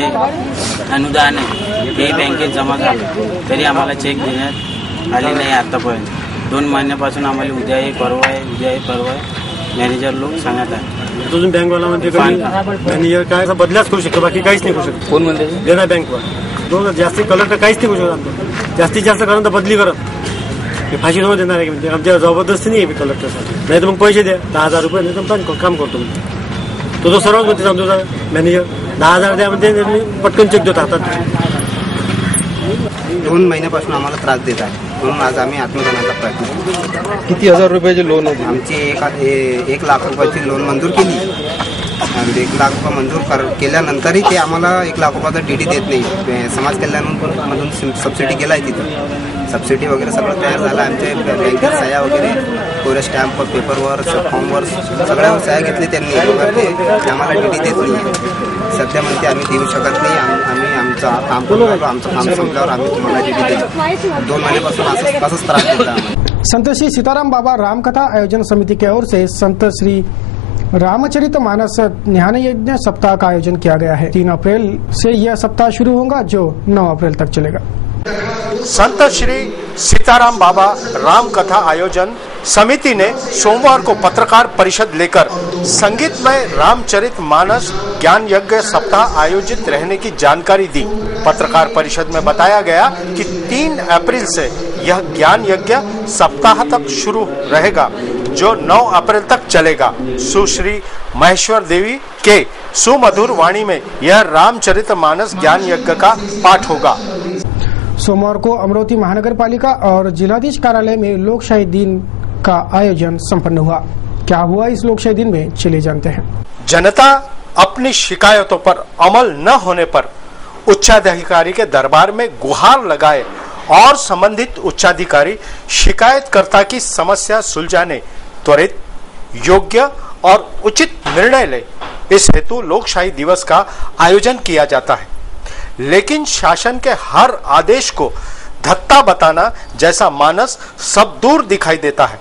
अनुदान आहे ते बँकेत जमा झाले तरी आम्हाला चेक देण्यात आले नाही आतापर्यंत। 2 महिन्यापासून आम्हाला उद्या आहे परवा आहे मॅनेजर लोक सांगत आहे। अजून बँकवाला म्हणते मॅनेजर काय बदलाच करू शकतो, बाकी काहीच नाही करू शकतो। कोण म्हणते देना बँकवाला दोन जास्ती कलर काहीच नाही करू शकत। जास्तीत जास्त कारण तर बदली करत फाशी न देणार आहे म्हणजे आमच्या जबरदस्ती नाही आहे कलेक्टरसाठी, नाही तर मग पैसे द्या 10,000 रुपये नाही तर काम करतो म्हणते। तो सर्वच म्हणते समजा मॅनेजर 10,000 द्या म्हणते पटकन चेक देतो हातात। 2 महिन्यापासून आम्हाला त्रास देत आहे म्हणून आज आम्ही आत्मदानाचा प्रयत्न केला। किती हजार रुपयाची लोन होती? आमची 1 लाख रुपयाची लोन मंजूर केली आणि 1 लाख रुपये मंजूर केल्यानंतरही ते आम्हाला 1 लाख रुपयाचा डीडी देत नाही। समाज कल्याणमधून सबसिडी गेला आहे, तिथं सबसिडी वगैरे सगळं तयार झालं। आमचे बँकेत सह्या वगैरे कोऱ्या स्टॅम्पवर पेपरवर फॉर्मवर सगळ्यावर सह्या घेतली त्यांनी, ते आम्हाला डीडी देत नाही। सध्या म्हणते आम्ही देऊ शकत नाही, आम्ही आमचं काम करू राहिलो, आमचं काम संपल्यावर आम्ही तुम्हाला डीडी देऊ। 2 महिन्यापासून असंच त्रास देता। संत श्री सीताराम बाबा रामकथा आयोजन समिति की ओर से संत श्री रामचरित मानस ज्ञान यज्ञ सप्ताह का आयोजन किया गया है। 3 अप्रैल से यह सप्ताह शुरू होगा जो 9 अप्रैल तक चलेगा। संत श्री सीताराम बाबा राम कथा आयोजन समिति ने सोमवार को पत्रकार परिषद लेकर संगीतमय रामचरित मानस ज्ञान यज्ञ सप्ताह आयोजित रहने की जानकारी दी। पत्रकार परिषद में बताया गया कि 3 अप्रैल से यह ज्ञान यज्ञ सप्ताह तक शुरू रहेगा जो 9 अप्रैल तक चलेगा। सुश्री महेश्वर देवी के सुमधुर वाणी में यह रामचरित मानस ज्ञान यज्ञ का पाठ होगा। सोमवार को अमरावती महानगर पालिका और जिलाधीश कार्यालय में लोकशाही दिन का आयोजन संपन्न हुआ। क्या हुआ इस लोकशाही दिन में, चलिए जानते हैं। जनता अपनी शिकायतों पर अमल न होने पर उच्चाधिकारी के दरबार में गुहार लगाए और संबंधित उच्चाधिकारी शिकायतकर्ता की समस्या सुलझाने त्वरित, योग्य और उचित निर्णय ले, इस हेतु लोकशाही दिवस का आयोजन किया जाता है। लेकिन शासन के हर आदेश को धत्ता बताना जैसा मानस सब दूर दिखाई देता है।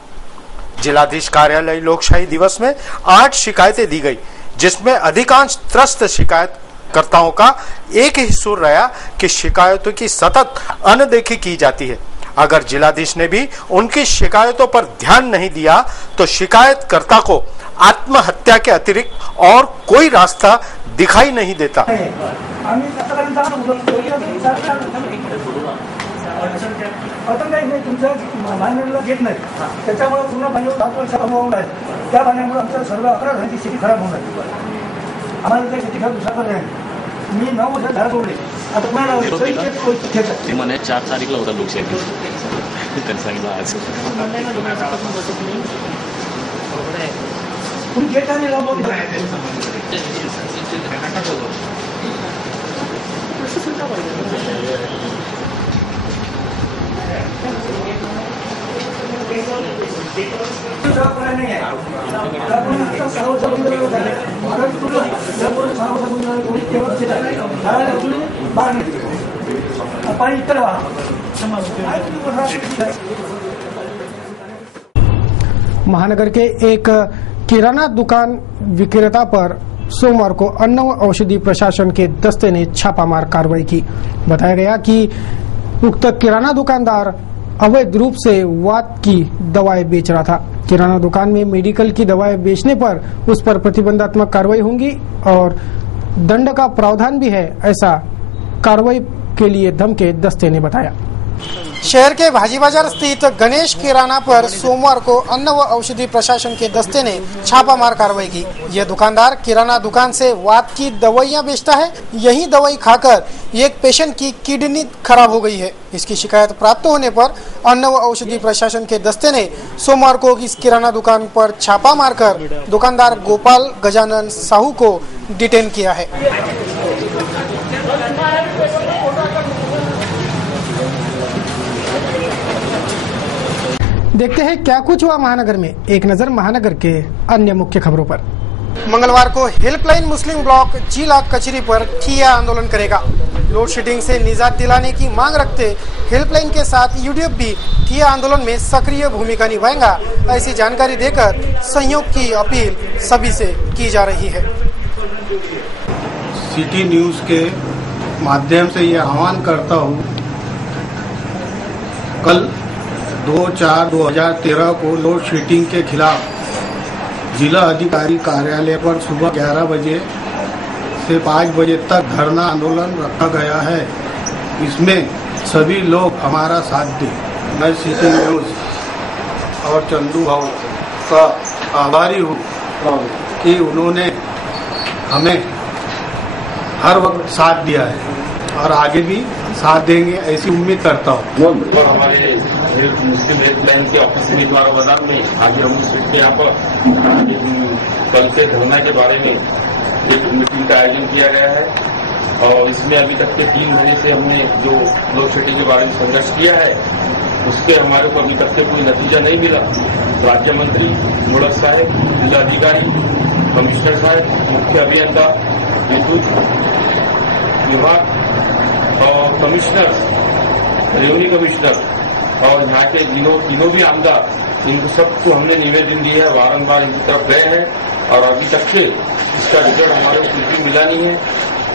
जिलाधीश कार्यालय लोकशाही दिवस में 8 शिकायतें दी गई, जिसमें अधिकांश त्रस्त शिकायतकर्ताओं का एक ही सुर रहा कि शिकायतों की सतत अनदेखी की जाती है। अगर जिलाधीश ने भी उनकी शिकायतों पर ध्यान नहीं दिया तो शिकायतकर्ता को आत्महत्या के अतिरिक्त और कोई रास्ता दिखाई नहीं देता। मान्यला घेत नाही, त्याच्यामुळे पूर्ण पाणी 7 वर्ष अनुभव आहे। त्या पाण्यामुळे आमच्या सर्व 11 घरांची स्थिती खराब होणार आहे। आम्हाला त्या स्थिती खराब दुसरा पर्याय नाही। मी 9 वर्ष झाड तोडले, आता पुन्हा ते म्हणे 4 तारीखला होता लोकशाही त्यांनी सांगितलं आज तुम्ही गेट आणि लावून महानगर के एक किराना दुकान विक्रेता पर सोमवार को अन्न व औषधि प्रशासन के दस्ते ने छापामार कार्रवाई की। बताया गया कि उक्त किराना दुकानदार अवैध रूप से वात की दवाएं बेच रहा था। किराना दुकान में मेडिकल की दवाएं बेचने पर उस पर प्रतिबंधात्मक कार्रवाई होगी और दंड का प्रावधान भी है, ऐसा कार्रवाई के लिए धमके दस्ते ने बताया। शहर के भाजी बाजार स्थित गणेश किराना पर सोमवार को अन्न व औषधि प्रशासन के दस्ते ने छापामार कार्रवाई की। यह दुकानदार किराना दुकान से वात की दवाइयां बेचता है। यही दवाई खाकर एक पेशेंट की किडनी खराब हो गई है। इसकी शिकायत प्राप्त होने पर अन्न व औषधि प्रशासन के दस्ते ने सोमवार को इस किराना दुकान पर छापा मारकर दुकानदार गोपाल गजानन साहू को डिटेन किया है। देखते हैं क्या कुछ हुआ महानगर में। एक नजर महानगर के अन्य मुख्य खबरों पर। मंगलवार को हेल्पलाइन मुस्लिम ब्लॉक जिला कचहरी पर ठिया आंदोलन करेगा। लोड शेडिंग से निजात दिलाने की मांग रखते हेल्पलाइन के साथ यूडीएफ भी ठिया आंदोलन में सक्रिय भूमिका निभाएगा, ऐसी जानकारी देकर सहयोग की अपील सभी से की जा रही है। सिटी न्यूज के माध्यम से ये आह्वान करता हूँ, कल 2/4/2013 को लोड शेडिंग के खिलाफ जिला अधिकारी कार्यालय पर सुबह 11 बजे से 5 बजे तक धरना आंदोलन रखा गया है। इसमें सभी लोग हमारा साथ दें। मैं सिटी न्यूज और चंदू भाऊ का आभारी हूँ कि उन्होंने हमें हर वक्त साथ दिया है और आगे भी साथ देंगे, ऐसी उम्मीद करता हूँ। और हमारे मुस्लिम हेल्पलाइन के ऑफिस द्वारा मैदान में आज हम उसके यहाँ पर कल से धरना के बारे में एक मीटिंग का आयोजन किया गया है और इसमें अभी तक के 3 महीने से हमने जो लोड शेडिंग के बारे में संघर्ष किया है उसके हमारे को अभी तक के कोई नतीजा नहीं मिला। राज्य मंत्री मुड़क साहब, जिलाधिकारी, कमिश्नर साहब, मुख्य अभियंता, विद्युत विभाग और कमिश्नर, रेवेन्यू कमिश्नर और यहाँ के तीनों भी आमदार, इनको सबको हमने निवेदन दिया है, बारंबार इनकी तरफ गए हैं और अभी तक से इसका रिजल्ट हमारे को कुछ भी मिला नहीं है।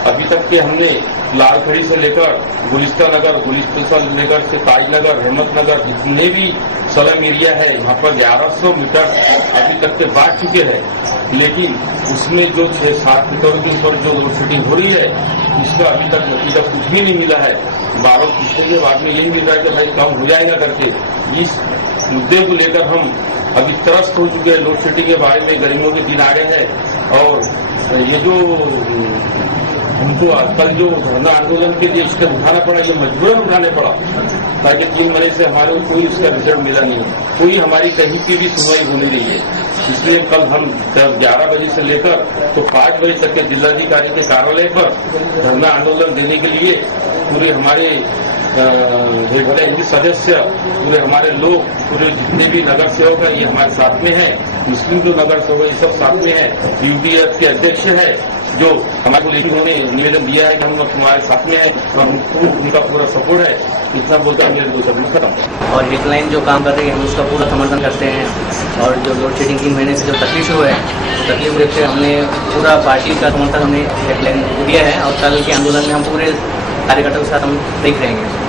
अभी तक के हमने लालखड़ी से लेकर गुलिस्ता से लेकर से ताजनगर, रहमत नगर, जितने भी सलम एरिया है यहाँ पर 1100 मीटर अभी तक के बांट चुके हैं, लेकिन उसमें जो 6-7 मीटर के ऊपर जो लोड शेडिंग हो रही है इसका अभी तक नतीजा कुछ भी नहीं मिला है। 12 पूछने के बाद में यही मिल रहा है कि भाई काम हो जाएगा करके। इस मुद्दे को लेकर हम अभी त्रस्त हो चुके हैं। लोड शेडिंग के बारे में गर्मियों के दिन आ गए हैं और ये जो हमको कल जो धरना आंदोलन के लिए इसका उठाना पड़ा, ये मजबूरन उठाने पड़ा, ताकि 3 महीने से हमारे कोई इसका रिजल्ट मिला नहीं, कोई हमारी कहीं की भी सुनवाई होनी नहीं है। इसलिए कल हम 11 बजे से लेकर तो 5 बजे तक के जिलाधिकारी के कार्यालय पर धरना आंदोलन देने के लिए पूरे हमारे सदस्य, पूरे हमारे लोग, पूरे जितने भी नगर सेवक है ये हमारे साथ में है, मुस्लिम जो नगर सेवक ये सब साथ में है, यूपीएफ के अध्यक्ष है जो हमारे को उन्होंने निवेदन दिया है कि हम तुम्हारे साथ में है और उनका पूरा सपोर्ट है। इतना बोलता है मेरे को सब खत्म। और हेल्पलाइन जो काम कर रही है उसका पूरा समर्थन करते हैं। और जो लोड शेडिंग 3 महीने से जो तकलीफ हुआ है तकलीफ देखते हमने पूरा पार्टी का समर्थन हमने हेल्पलाइन को दिया है और कल के आंदोलन में हम पूरे कार्यकर्ताओं के साथ हम देख रहेंगे।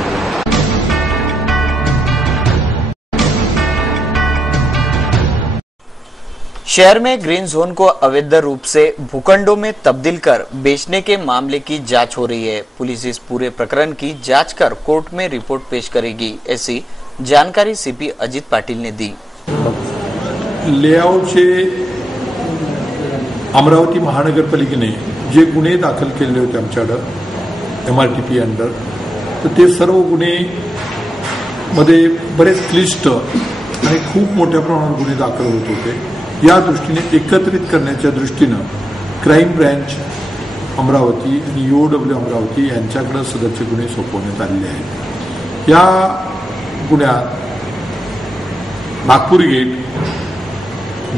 शहर में ग्रीन जोन को अवैध रूप से भूखंडों में तब्दील कर बेचने के मामले की जांच हो रही है। पुलिस इस पूरे प्रकरण की जांच कर कोर्ट में रिपोर्ट पेश करेगी, ऐसी जानकारी सीपी अजित पाटील ने दी। लेआउटचे अमरावती महानगरपालिकेने जे गुन्हे दाखल केले होते आमच्याकडे MRTP अंडर, तर ते सर्व गुन्हे मध्ये बरेच क्लिष्ट आणि खूप मोठ्या प्रमाणात गुन्हे दाखल होत होते। या दृष्टीने एकत्रित करण्याच्या दृष्टीनं क्राईम ब्रँच अमरावती आणि UOW अमरावती यांच्याकडे सदरचे गुन्हे सोपवण्यात आलेले आहेत। या गुन्ह्यात नागपूर गेट,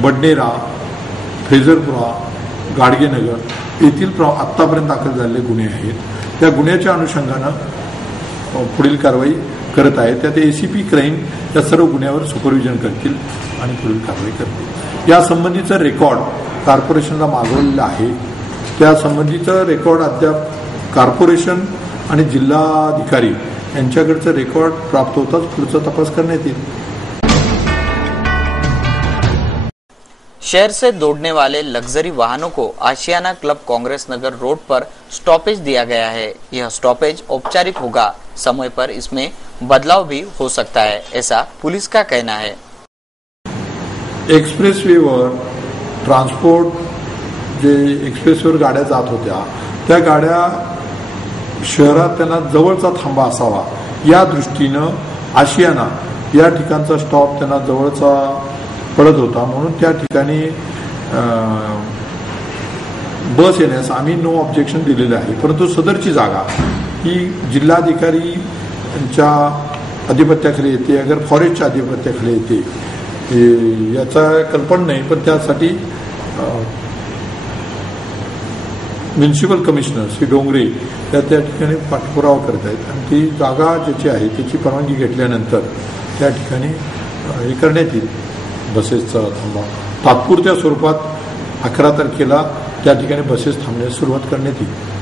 बडनेरा, फ्रेझरपुरा, गाडगेनगर येथील आत्तापर्यंत दाखल झालेले गुन्हे आहेत। त्या गुन्ह्याच्या अनुषंगानं पुढील कारवाई करत आहे। त्यात ACP क्राईम या सर्व गुन्ह्यावर सुपरविजन करतील आणि पुढील कारवाई करतील। या संबंधीचा रेकॉर्ड कॉर्पोरेशनला मागवलेला आहे। त्या संबंधीचा रेकॉर्ड अद्याप कॉर्पोरेशन आणि जिल्हाधिकारी यांच्याकडचा रेकॉर्ड प्राप्त होताच पुढचा तपास करण्यात येईल। शहर से दौड़ने वाले लग्जरी वाहनों को आशियाना क्लब कांग्रेस नगर रोड पर स्टॉपेज दिया गया है। यह स्टॉपेज औपचारिक होगा, समय पर इसमें बदलाव भी हो सकता है, ऐसा पुलिस का कहना है। एक्सप्रेसवेवर ट्रान्सपोर्ट जे एक्सप्रेसवेवर गाड्या जात होत्या त्या गाड्या शहरात त्यांना जवळचा थांबा असावा या दृष्टीनं आशियाना या ठिकाणचा स्टॉप त्यांना जवळचा पडत होता, म्हणून त्या ठिकाणी बस येण्यास आम्ही नो ऑब्जेक्शन दिलेलं आहे। परंतु सदरची जागा ही जिल्हाधिकारी यांच्या अधिपत्याखाली येते, अगर फॉरेस्टच्या अधिपत्याखाली येते याचा कल्पना नाही, पण त्यासाठी म्युनिसिपल कमिशनर श्री डोंगरे त्या ठिकाणी पाठपुरावा करत आहेत आणि ती जागा ज्याची आहे त्याची परवानगी घेतल्यानंतर त्या ठिकाणी हे करण्यात येईल। बसेसचा थांबा तात्पुरत्या स्वरूपात 11 तारखेला त्या ठिकाणी बसेस थांबण्यास सुरुवात करण्यात येईल।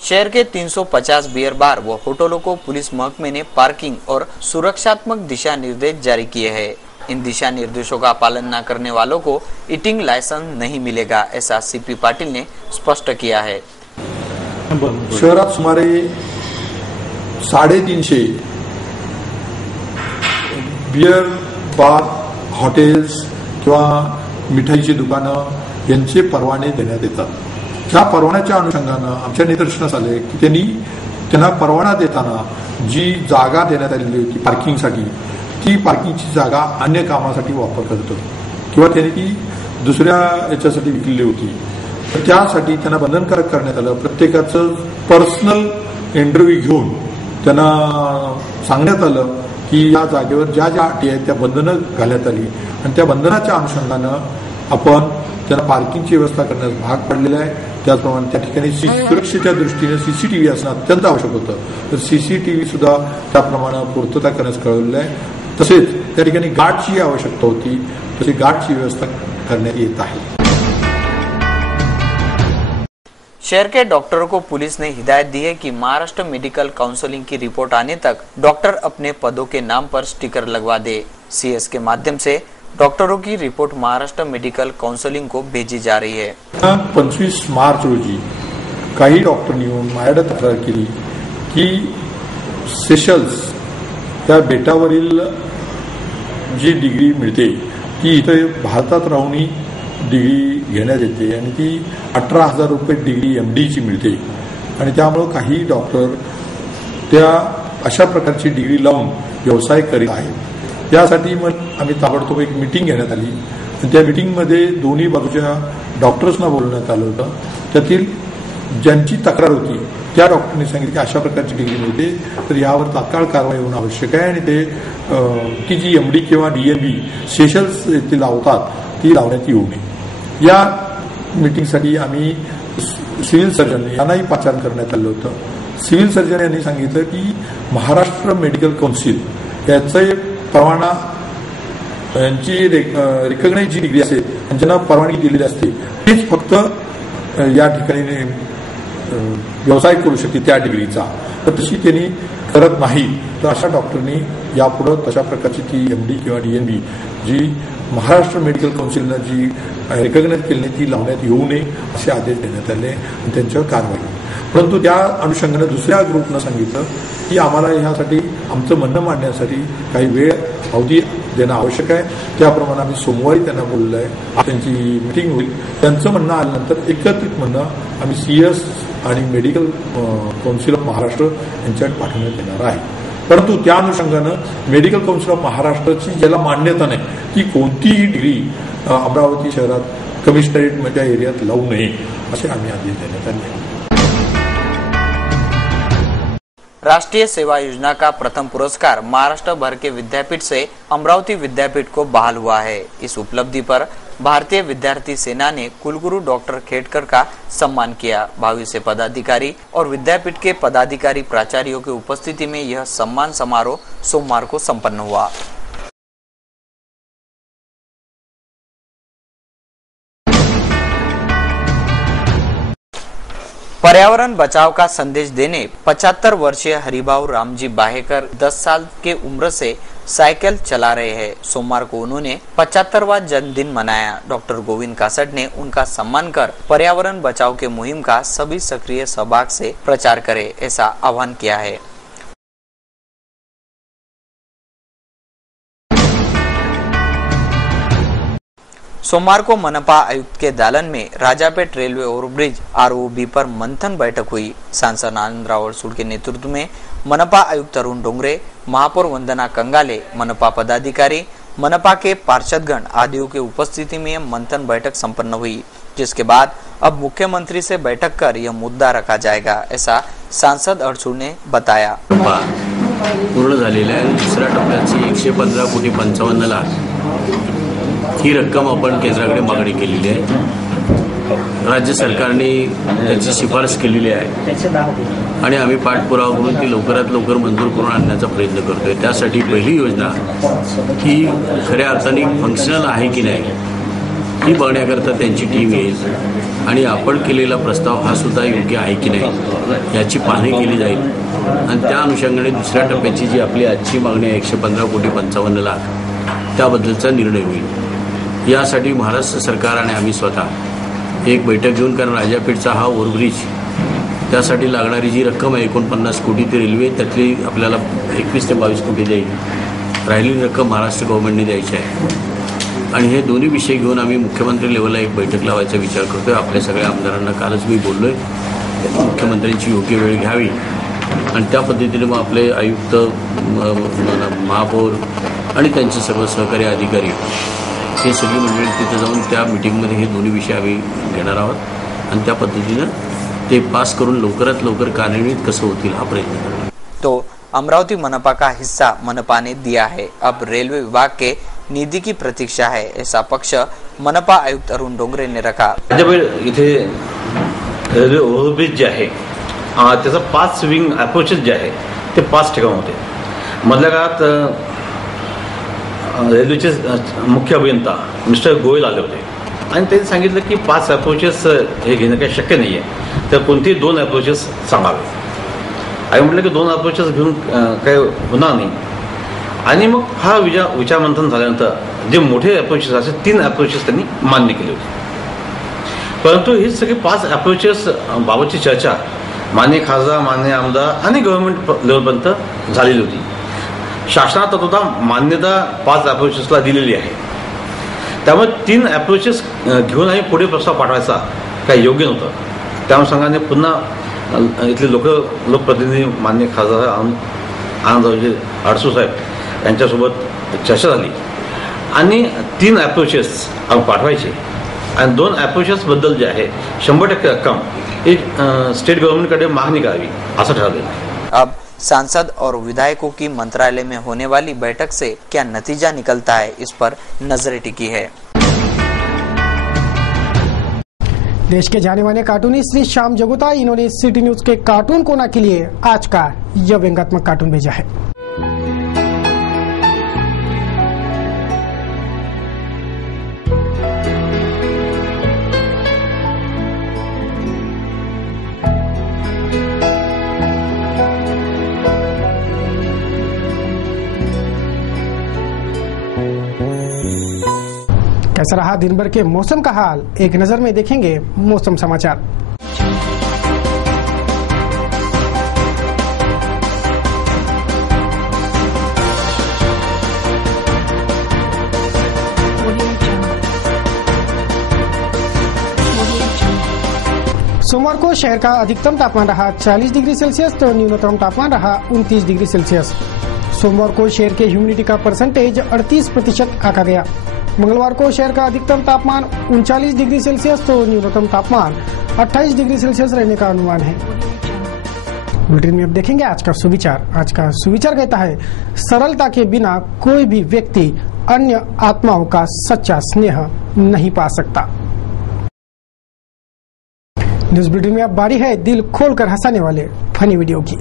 शहर के 350 बियर बार व होटलों को पुलिस महकमे ने पार्किंग और सुरक्षात्मक दिशा निर्देश जारी किए हैं। इन दिशा निर्देशों का पालन न करने वालों को ईटिंग लाइसेंस नहीं मिलेगा, ऐसा सीपी पाटिल ने स्पष्ट किया है। शहरात सुमारे 350 बियर बार, हॉटेल्स किंवा मिठाईची दुकानं यांचे परवाने देण्यात येतात। त्या परवान्याच्या अनुषंगानं आमच्या निदर्शनास आले की त्यांना परवाना देताना जी जागा देण्यात आलेली होती पार्किंगसाठी, ती पार्किंगची जागा अन्य कामासाठी वापर करत किंवा त्यांनी ती दुसऱ्या याच्यासाठी विकलेली होती, तर त्यासाठी त्यांना बंधनकारक करण्यात आलं। प्रत्येकाचं पर्सनल इंटरव्ह्यू घेऊन त्यांना सांगण्यात आलं की या जागेवर ज्या ज्या अटी आहेत त्या बंधनं घालण्यात आली आणि त्या बंधनाच्या अनुषंगानं आपण त्यांना पार्किंगची व्यवस्था करण्यास भाग पडलेला आहे। त्याचप्रमाणे त्या ठिकाणी सुरक्षेच्या दृष्टीने CCTV असणं अत्यंत आवश्यक होतं, तर CCTV सुद्धा त्याप्रमाणे पूर्तता करण्यास कळवलेलं आहे। तसेच त्या ठिकाणी गार्डची आवश्यकता होती, तशी गार्डची व्यवस्था करण्यात येत आहे। शहर के डॉक्टरों को पुलिस ने हिदायत दी है कि महाराष्ट्र मेडिकल काउंसिलिंग की रिपोर्ट आने तक डॉक्टर अपने पदों के नाम पर स्टिकर लगवा दे। CS के माध्यम से डॉक्टरों की रिपोर्ट महाराष्ट्र मेडिकल काउंसिलिंग को भेजी जा रही है। 25 मार्च रोजी काही डॉक्टरांनी येऊन माझ्याकडे तक्रार केली की सेशल्स त्या बेटावरील जी डिग्री मिळते ती इथे भारतात राहूनही डिग्री घेण्यात येते आणि ती 18,000 रुपये डिग्री MDची मिळते आणि त्यामुळं काही डॉक्टर त्या अशा प्रकारची डिग्री लावून व्यवसाय करीत आहेत. यासाठी मग आम्ही ताबडतोब एक मीटिंग घेण्यात आली आणि त्या मीटिंगमध्ये दोन्ही बाजूच्या डॉक्टर्सना बोलवण्यात आलं होतं. त्यातील ज्यांची तक्रार होती त्या डॉक्टरनी सांगितलं की अशा प्रकारची डिग्री मिळते तर यावर तात्काळ कारवाई होणं आवश्यक आहे आणि ते ती जी MD किंवा DNB सेशल्स येथे लावतात ती लावण्यात येऊ नये. या मीटिंगसाठी आम्ही सिव्हिल सर्जन यांनाही पाचारण करण्यात आलं होतं. सिव्हिल सर्जन यांनी सांगितलं की महाराष्ट्र मेडिकल काउन्सिल याचा परवाना यांची रिकग्नाइज जी डिग्री असेल त्यांना परवानगी दिलेली असते तीच फक्त या ठिकाणी व्यवसाय करू शकते त्या डिग्रीचा. तर तशी त्यांनी करत नाही तर अशा डॉक्टरनी यापुढे तशा प्रकारची ती MD किंवा DNB जी महाराष्ट्र मेडिकल काउन्सिलनं जी रिकग्नाइज केली नाही ती लावण्यात येऊ नये असे आदेश देण्यात आले आणि त्यांच्यावर कारवाई. परंतु त्या अनुषंगाने दुसऱ्या ग्रुपनं सांगितलं की आम्हाला ह्यासाठी आमचं म्हणणं मांडण्यासाठी काही वेळ अवधी देणं आवश्यक आहे. त्याप्रमाणे आम्ही सोमवारी त्यांना बोललो आहे. त्यांची मीटिंग होईल. त्यांचं म्हणणं आल्यानंतर एकत्रित म्हणणं आम्ही CS आणि मेडिकल काउन्सिल ऑफ महाराष्ट्र यांच्याकडे पाठवण्यात येणार आहे. परंतु त्या अनुषंगानं मेडिकल काउन्सिल ऑफ महाराष्ट्राची ज्याला मान्यता नाही ती कोणतीही डिग्री अमरावती शहरात कमिशनरेटच्या एरियात लावू नये असे आम्ही आदेश देण्यात आले. राष्ट्रीय सेवा योजना का प्रथम पुरस्कार महाराष्ट्र भर के विद्यापीठ से अमरावती विद्यापीठ को बहाल हुआ है. इस उपलब्धि पर भारतीय विद्यार्थी सेना ने कुलगुरु डॉक्टर खेडकर का सम्मान किया. भावी से पदाधिकारी और विद्यापीठ के पदाधिकारी प्राचार्यों की उपस्थिति में यह सम्मान समारोह सोमवार को संपन्न हुआ. पर्यावरण बचाव का संदेश देने 75 वर्षीय हरिभाऊ रामजी बाहेकर 10 साल के उम्र से साइकिल चला रहे हैं. सोमवार को उन्होंने 75वां जन्मदिन मनाया. डॉक्टर गोविंद कासट ने उनका सम्मान कर पर्यावरण बचाव के मुहिम का सभी सक्रिय सहभाग से प्रचार करें ऐसा आह्वान किया है. सोमवार को मनपा आयुक्त के दालन में राजापेट रेलवे ओवरब्रिज ROB पर मंथन बैठक हुई. सांसद आनंद राव सूड के नेतृत्व में मनपा आयुक्त अरुण डोंगरे, महापौर वंदना कंगाले, मनपा पदाधिकारी, मनपा के पार्षदगण आदियों की उपस्थिति में मंथन बैठक संपन्न हुई, जिसके बाद अब मुख्यमंत्री से बैठक कर यह मुद्दा रखा जाएगा ऐसा सांसद अडसूड ने बताया. पूर्ण झालेल्या आहे. दुसऱ्या टप्प्याची 115,55 लाख ही रक्कम आपण केंद्राकडे मागणी केलेली आहे. राज्य सरकारने त्याची शिफारस केलेली आहे आणि आम्ही पाठपुरावा करून ती लवकरात लवकर मंजूर करून आणण्याचा प्रयत्न करतोय. त्यासाठी पहिली योजना ही खऱ्या अर्थाने फंक्शनल आहे की नाही ही बघण्याकरता त्यांची टीम येईल आणि आपण केलेला प्रस्ताव हा सुद्धा योग्य आहे की नाही याची पाहणी केली जाईल आणि त्या अनुषंगाने दुसऱ्या टप्प्याची जी आपली आजची मागणी आहे 115,55 लाख त्याबद्दलचा निर्णय होईल. यासाठी महाराष्ट्र सरकार आणि आम्ही स्वतः एक बैठक घेऊन कारण राजापेठचा हा ओव्हरब्रिज त्यासाठी लागणारी जी रक्कम आहे 49 कोटी ती रेल्वे त्यातली आपल्याला 21 ते 22 कोटी जाईल. राहिलेली रक्कम महाराष्ट्र गव्हर्नमेंटने द्यायची आहे आणि हे दोन्ही विषय घेऊन आम्ही मुख्यमंत्री लेवलला एक बैठक लावायचा विचार करतोय. आपल्या सगळ्या आमदारांना कालच मी बोललोय मुख्यमंत्र्यांची योग्य वेळ घ्यावी आणि त्या पद्धतीने मग आपले आयुक्त, महापौर आणि त्यांचे सर्व सहकारी अधिकारी हे सगळी मंडळी तिथे जाऊन त्या मीटिंगमध्ये हे दोन्ही विषय आम्ही घेणार आहोत आणि त्या पद्धतीनं ते पास करून लवकरात लवकर कार्यान्वित कसं होतील हा प्रयत्न करणार. तो अमरावती मनपा का हिस्सा मनपा ने दिया है. अब रेलवे विभाग के निधि की प्रतीक्षा है ऐसा पक्ष मनपा आयुक्त अरुण डोंगरे ने रखा. इथे रेल्वे ओव्हरब्रिज जे आहे त्याचा 5 विंग अप्रोचेस जे आहे ते 5 ठिकाण होते. मधल्या काळात रेल्वेचे मुख्य अभियंता मिस्टर गोयल आले होते आणि त्यांनी सांगितलं की 5 अप्रोचेस हे घेणं काही शक्य नाही आहे तर कोणतेही 2 अप्रोचेस सांगावे. आणि म्हटलं की 2 अप्रोचेस घेऊन काही होणार नाही आणि मग हा विचारमंथन झाल्यानंतर जे मोठे अप्रोचेस असे 3 अप्रोचेस त्यांनी मान्य केले होते. परंतु हे सगळे 5 अप्रोचेस बाबतची चर्चा मान्य खासदार, मान्य आमदार आणि गव्हर्नमेंट लेवलपर्यंत झालेली होती. शासनात सुद्धा मान्यता 5 अप्रोचेसला दिलेली आहे. त्यामुळे 3 अप्रोचेस घेऊन आम्ही पुढे प्रस्ताव पाठवायचा काही योग्य नव्हतं. त्यामुळे संघाने पुन्हा इथले लोकप्रतिनिधी मान्य खासदार आनंदरावजी अडसूळ साहेब यांच्यासोबत चर्चा झाली आणि 3 अप्रोचेस आम्ही पाठवायचे आणि 2 अप्रोचेसबद्दल जे आहे 100% रक्कम ही स्टेट गव्हर्नमेंटकडे मागणी करावी असं ठरवलेलं आहे. अब सांसद और विधायकों की मंत्रालय में होने वाली बैठक से क्या नतीजा निकलता है, इस पर नजरें टिकी है. देश के जाने माने कार्टूनिस्ट श्री श्याम जगोता, इन्होंने सिटी न्यूज के कार्टून कोना के लिए आज का यह व्यंग्यात्मक कार्टून भेजा है. कैसा रहा दिन भर के मौसम का हाल, एक नजर में देखेंगे मौसम समाचार. सोमवार को शहर का अधिकतम तापमान रहा 40 डिग्री सेल्सियस तो न्यूनतम तापमान रहा 29 डिग्री सेल्सियस. सोमवार को शहर के ह्यूमिडिटी का परसेंटेज 38% आंका गया. मंगलवार को शहर का अधिकतम तापमान 39 डिग्री सेल्सियस तो न्यूनतम तापमान 28 डिग्री सेल्सियस रहने का अनुमान है. बुलेटिन में अब देखेंगे आज का सुविचार. आज का सुविचार कहता है, सरलता के बिना कोई भी व्यक्ति अन्य आत्माओं का सच्चा स्नेह नहीं पा सकता. न्यूज बुलेटिन में अब बारी है दिल खोलकर हंसाने वाले फनी वीडियो की.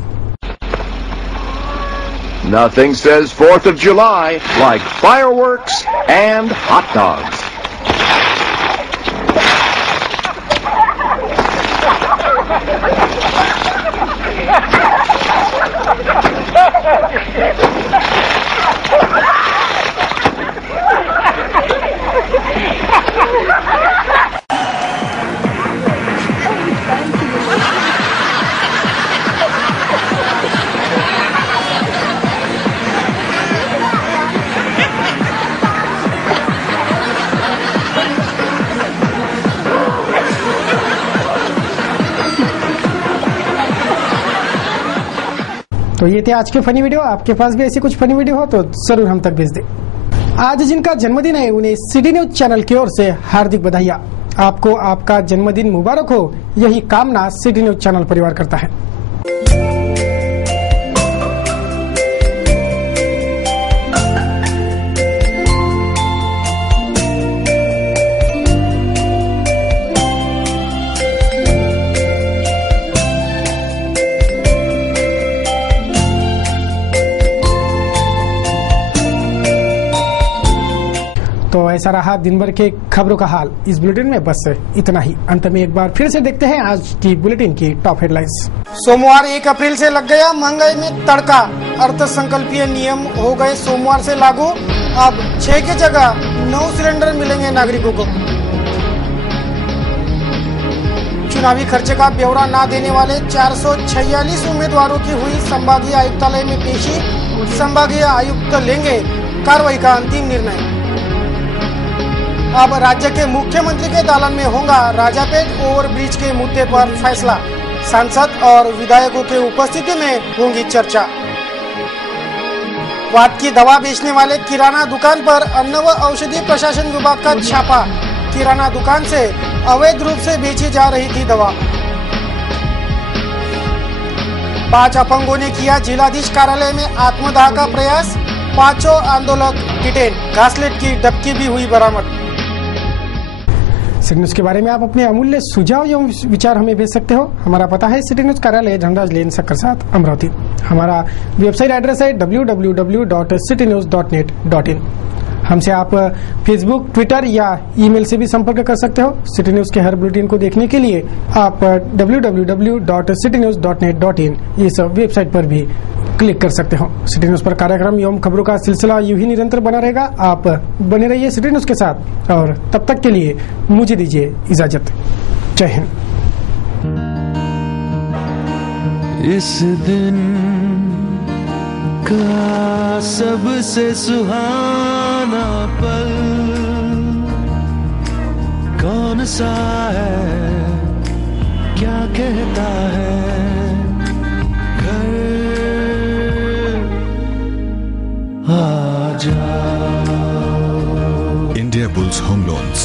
Nothing says 4th of July like fireworks and hot dogs. तो ये थे आज के फनी वीडियो. आपके पास भी ऐसी कुछ फनी वीडियो हो तो जरूर हम तक भेज दें. आज जिनका जन्मदिन है उन्हें सिटी न्यूज चैनल की ओर से हार्दिक बधाइयाँ. आपको आपका जन्मदिन मुबारक हो, यही कामना सिटी न्यूज चैनल परिवार करता है. तो ऐसा रहा दिन भर के खबरों का हाल. इस बुलेटिन में बस इतना ही. अंत में एक बार फिर से देखते हैं आज की बुलेटिन की टॉप हेडलाइंस. सोमवार 1 अप्रैल से लग गया महंगाई में तड़का. अर्थसंकल्पीय नियम हो गए सोमवार से लागू. अब 6 की जगह 9 सिलेंडर मिलेंगे नागरिकों को. चुनावी खर्चे का ब्यौरा न देने वाले 446 उम्मीदवारों की हुई संभागीय आयुक्तालय में पेशी. संभागीय आयुक्त लेंगे कार्रवाई का अंतिम निर्णय. अब राज्य के मुख्यमंत्री के दालन में होगा राजापेट ओवरब्रिज के मुद्दे पर फैसला. सांसद और विधायकों के उपस्थिति में होगी चर्चा. वात की दवा बेचने वाले किराना दुकान पर अन्न व औषधि प्रशासन विभाग का छापा. किराना दुकान से अवैध रूप से बेची जा रही थी दवा. 5 अपंगों ने किया जिलाधीश कार्यालय में आत्मदाह का प्रयास. 5 आंदोलक डिटेन. घासलेट की डबकी भी हुई बरामद. सिटी न्यूज के बारे में आप अपने अमूल्य सुझाव एवं विचार हमें भेज सकते हो. हमारा पता है सिटी न्यूज कार्यालय धनराज लेन सक्कर 7 अमरावती. हमारा वेबसाइट एड्रेस है www.citynews.net.in. हमसे आप फेसबुक, ट्विटर या ईमेल से भी संपर्क कर सकते हो. सिटी न्यूज के हर बुलेटिन को देखने के लिए आप www.citynews.net.in इस वेबसाइट पर भी क्लिक कर सकते हो. सिटी न्यूज पर कार्यक्रम एवं खबरों का सिलसिला यूं ही निरंतर बना रहेगा. आप बने रहिए सिटी न्यूज के साथ और तब तक के लिए मुझे दीजिए इजाजत. जय हिंद. इस दिन का सबसे सुहाना पल कैसा है, क्या कहता है घर आ जाओ। India Bulls Home Loans,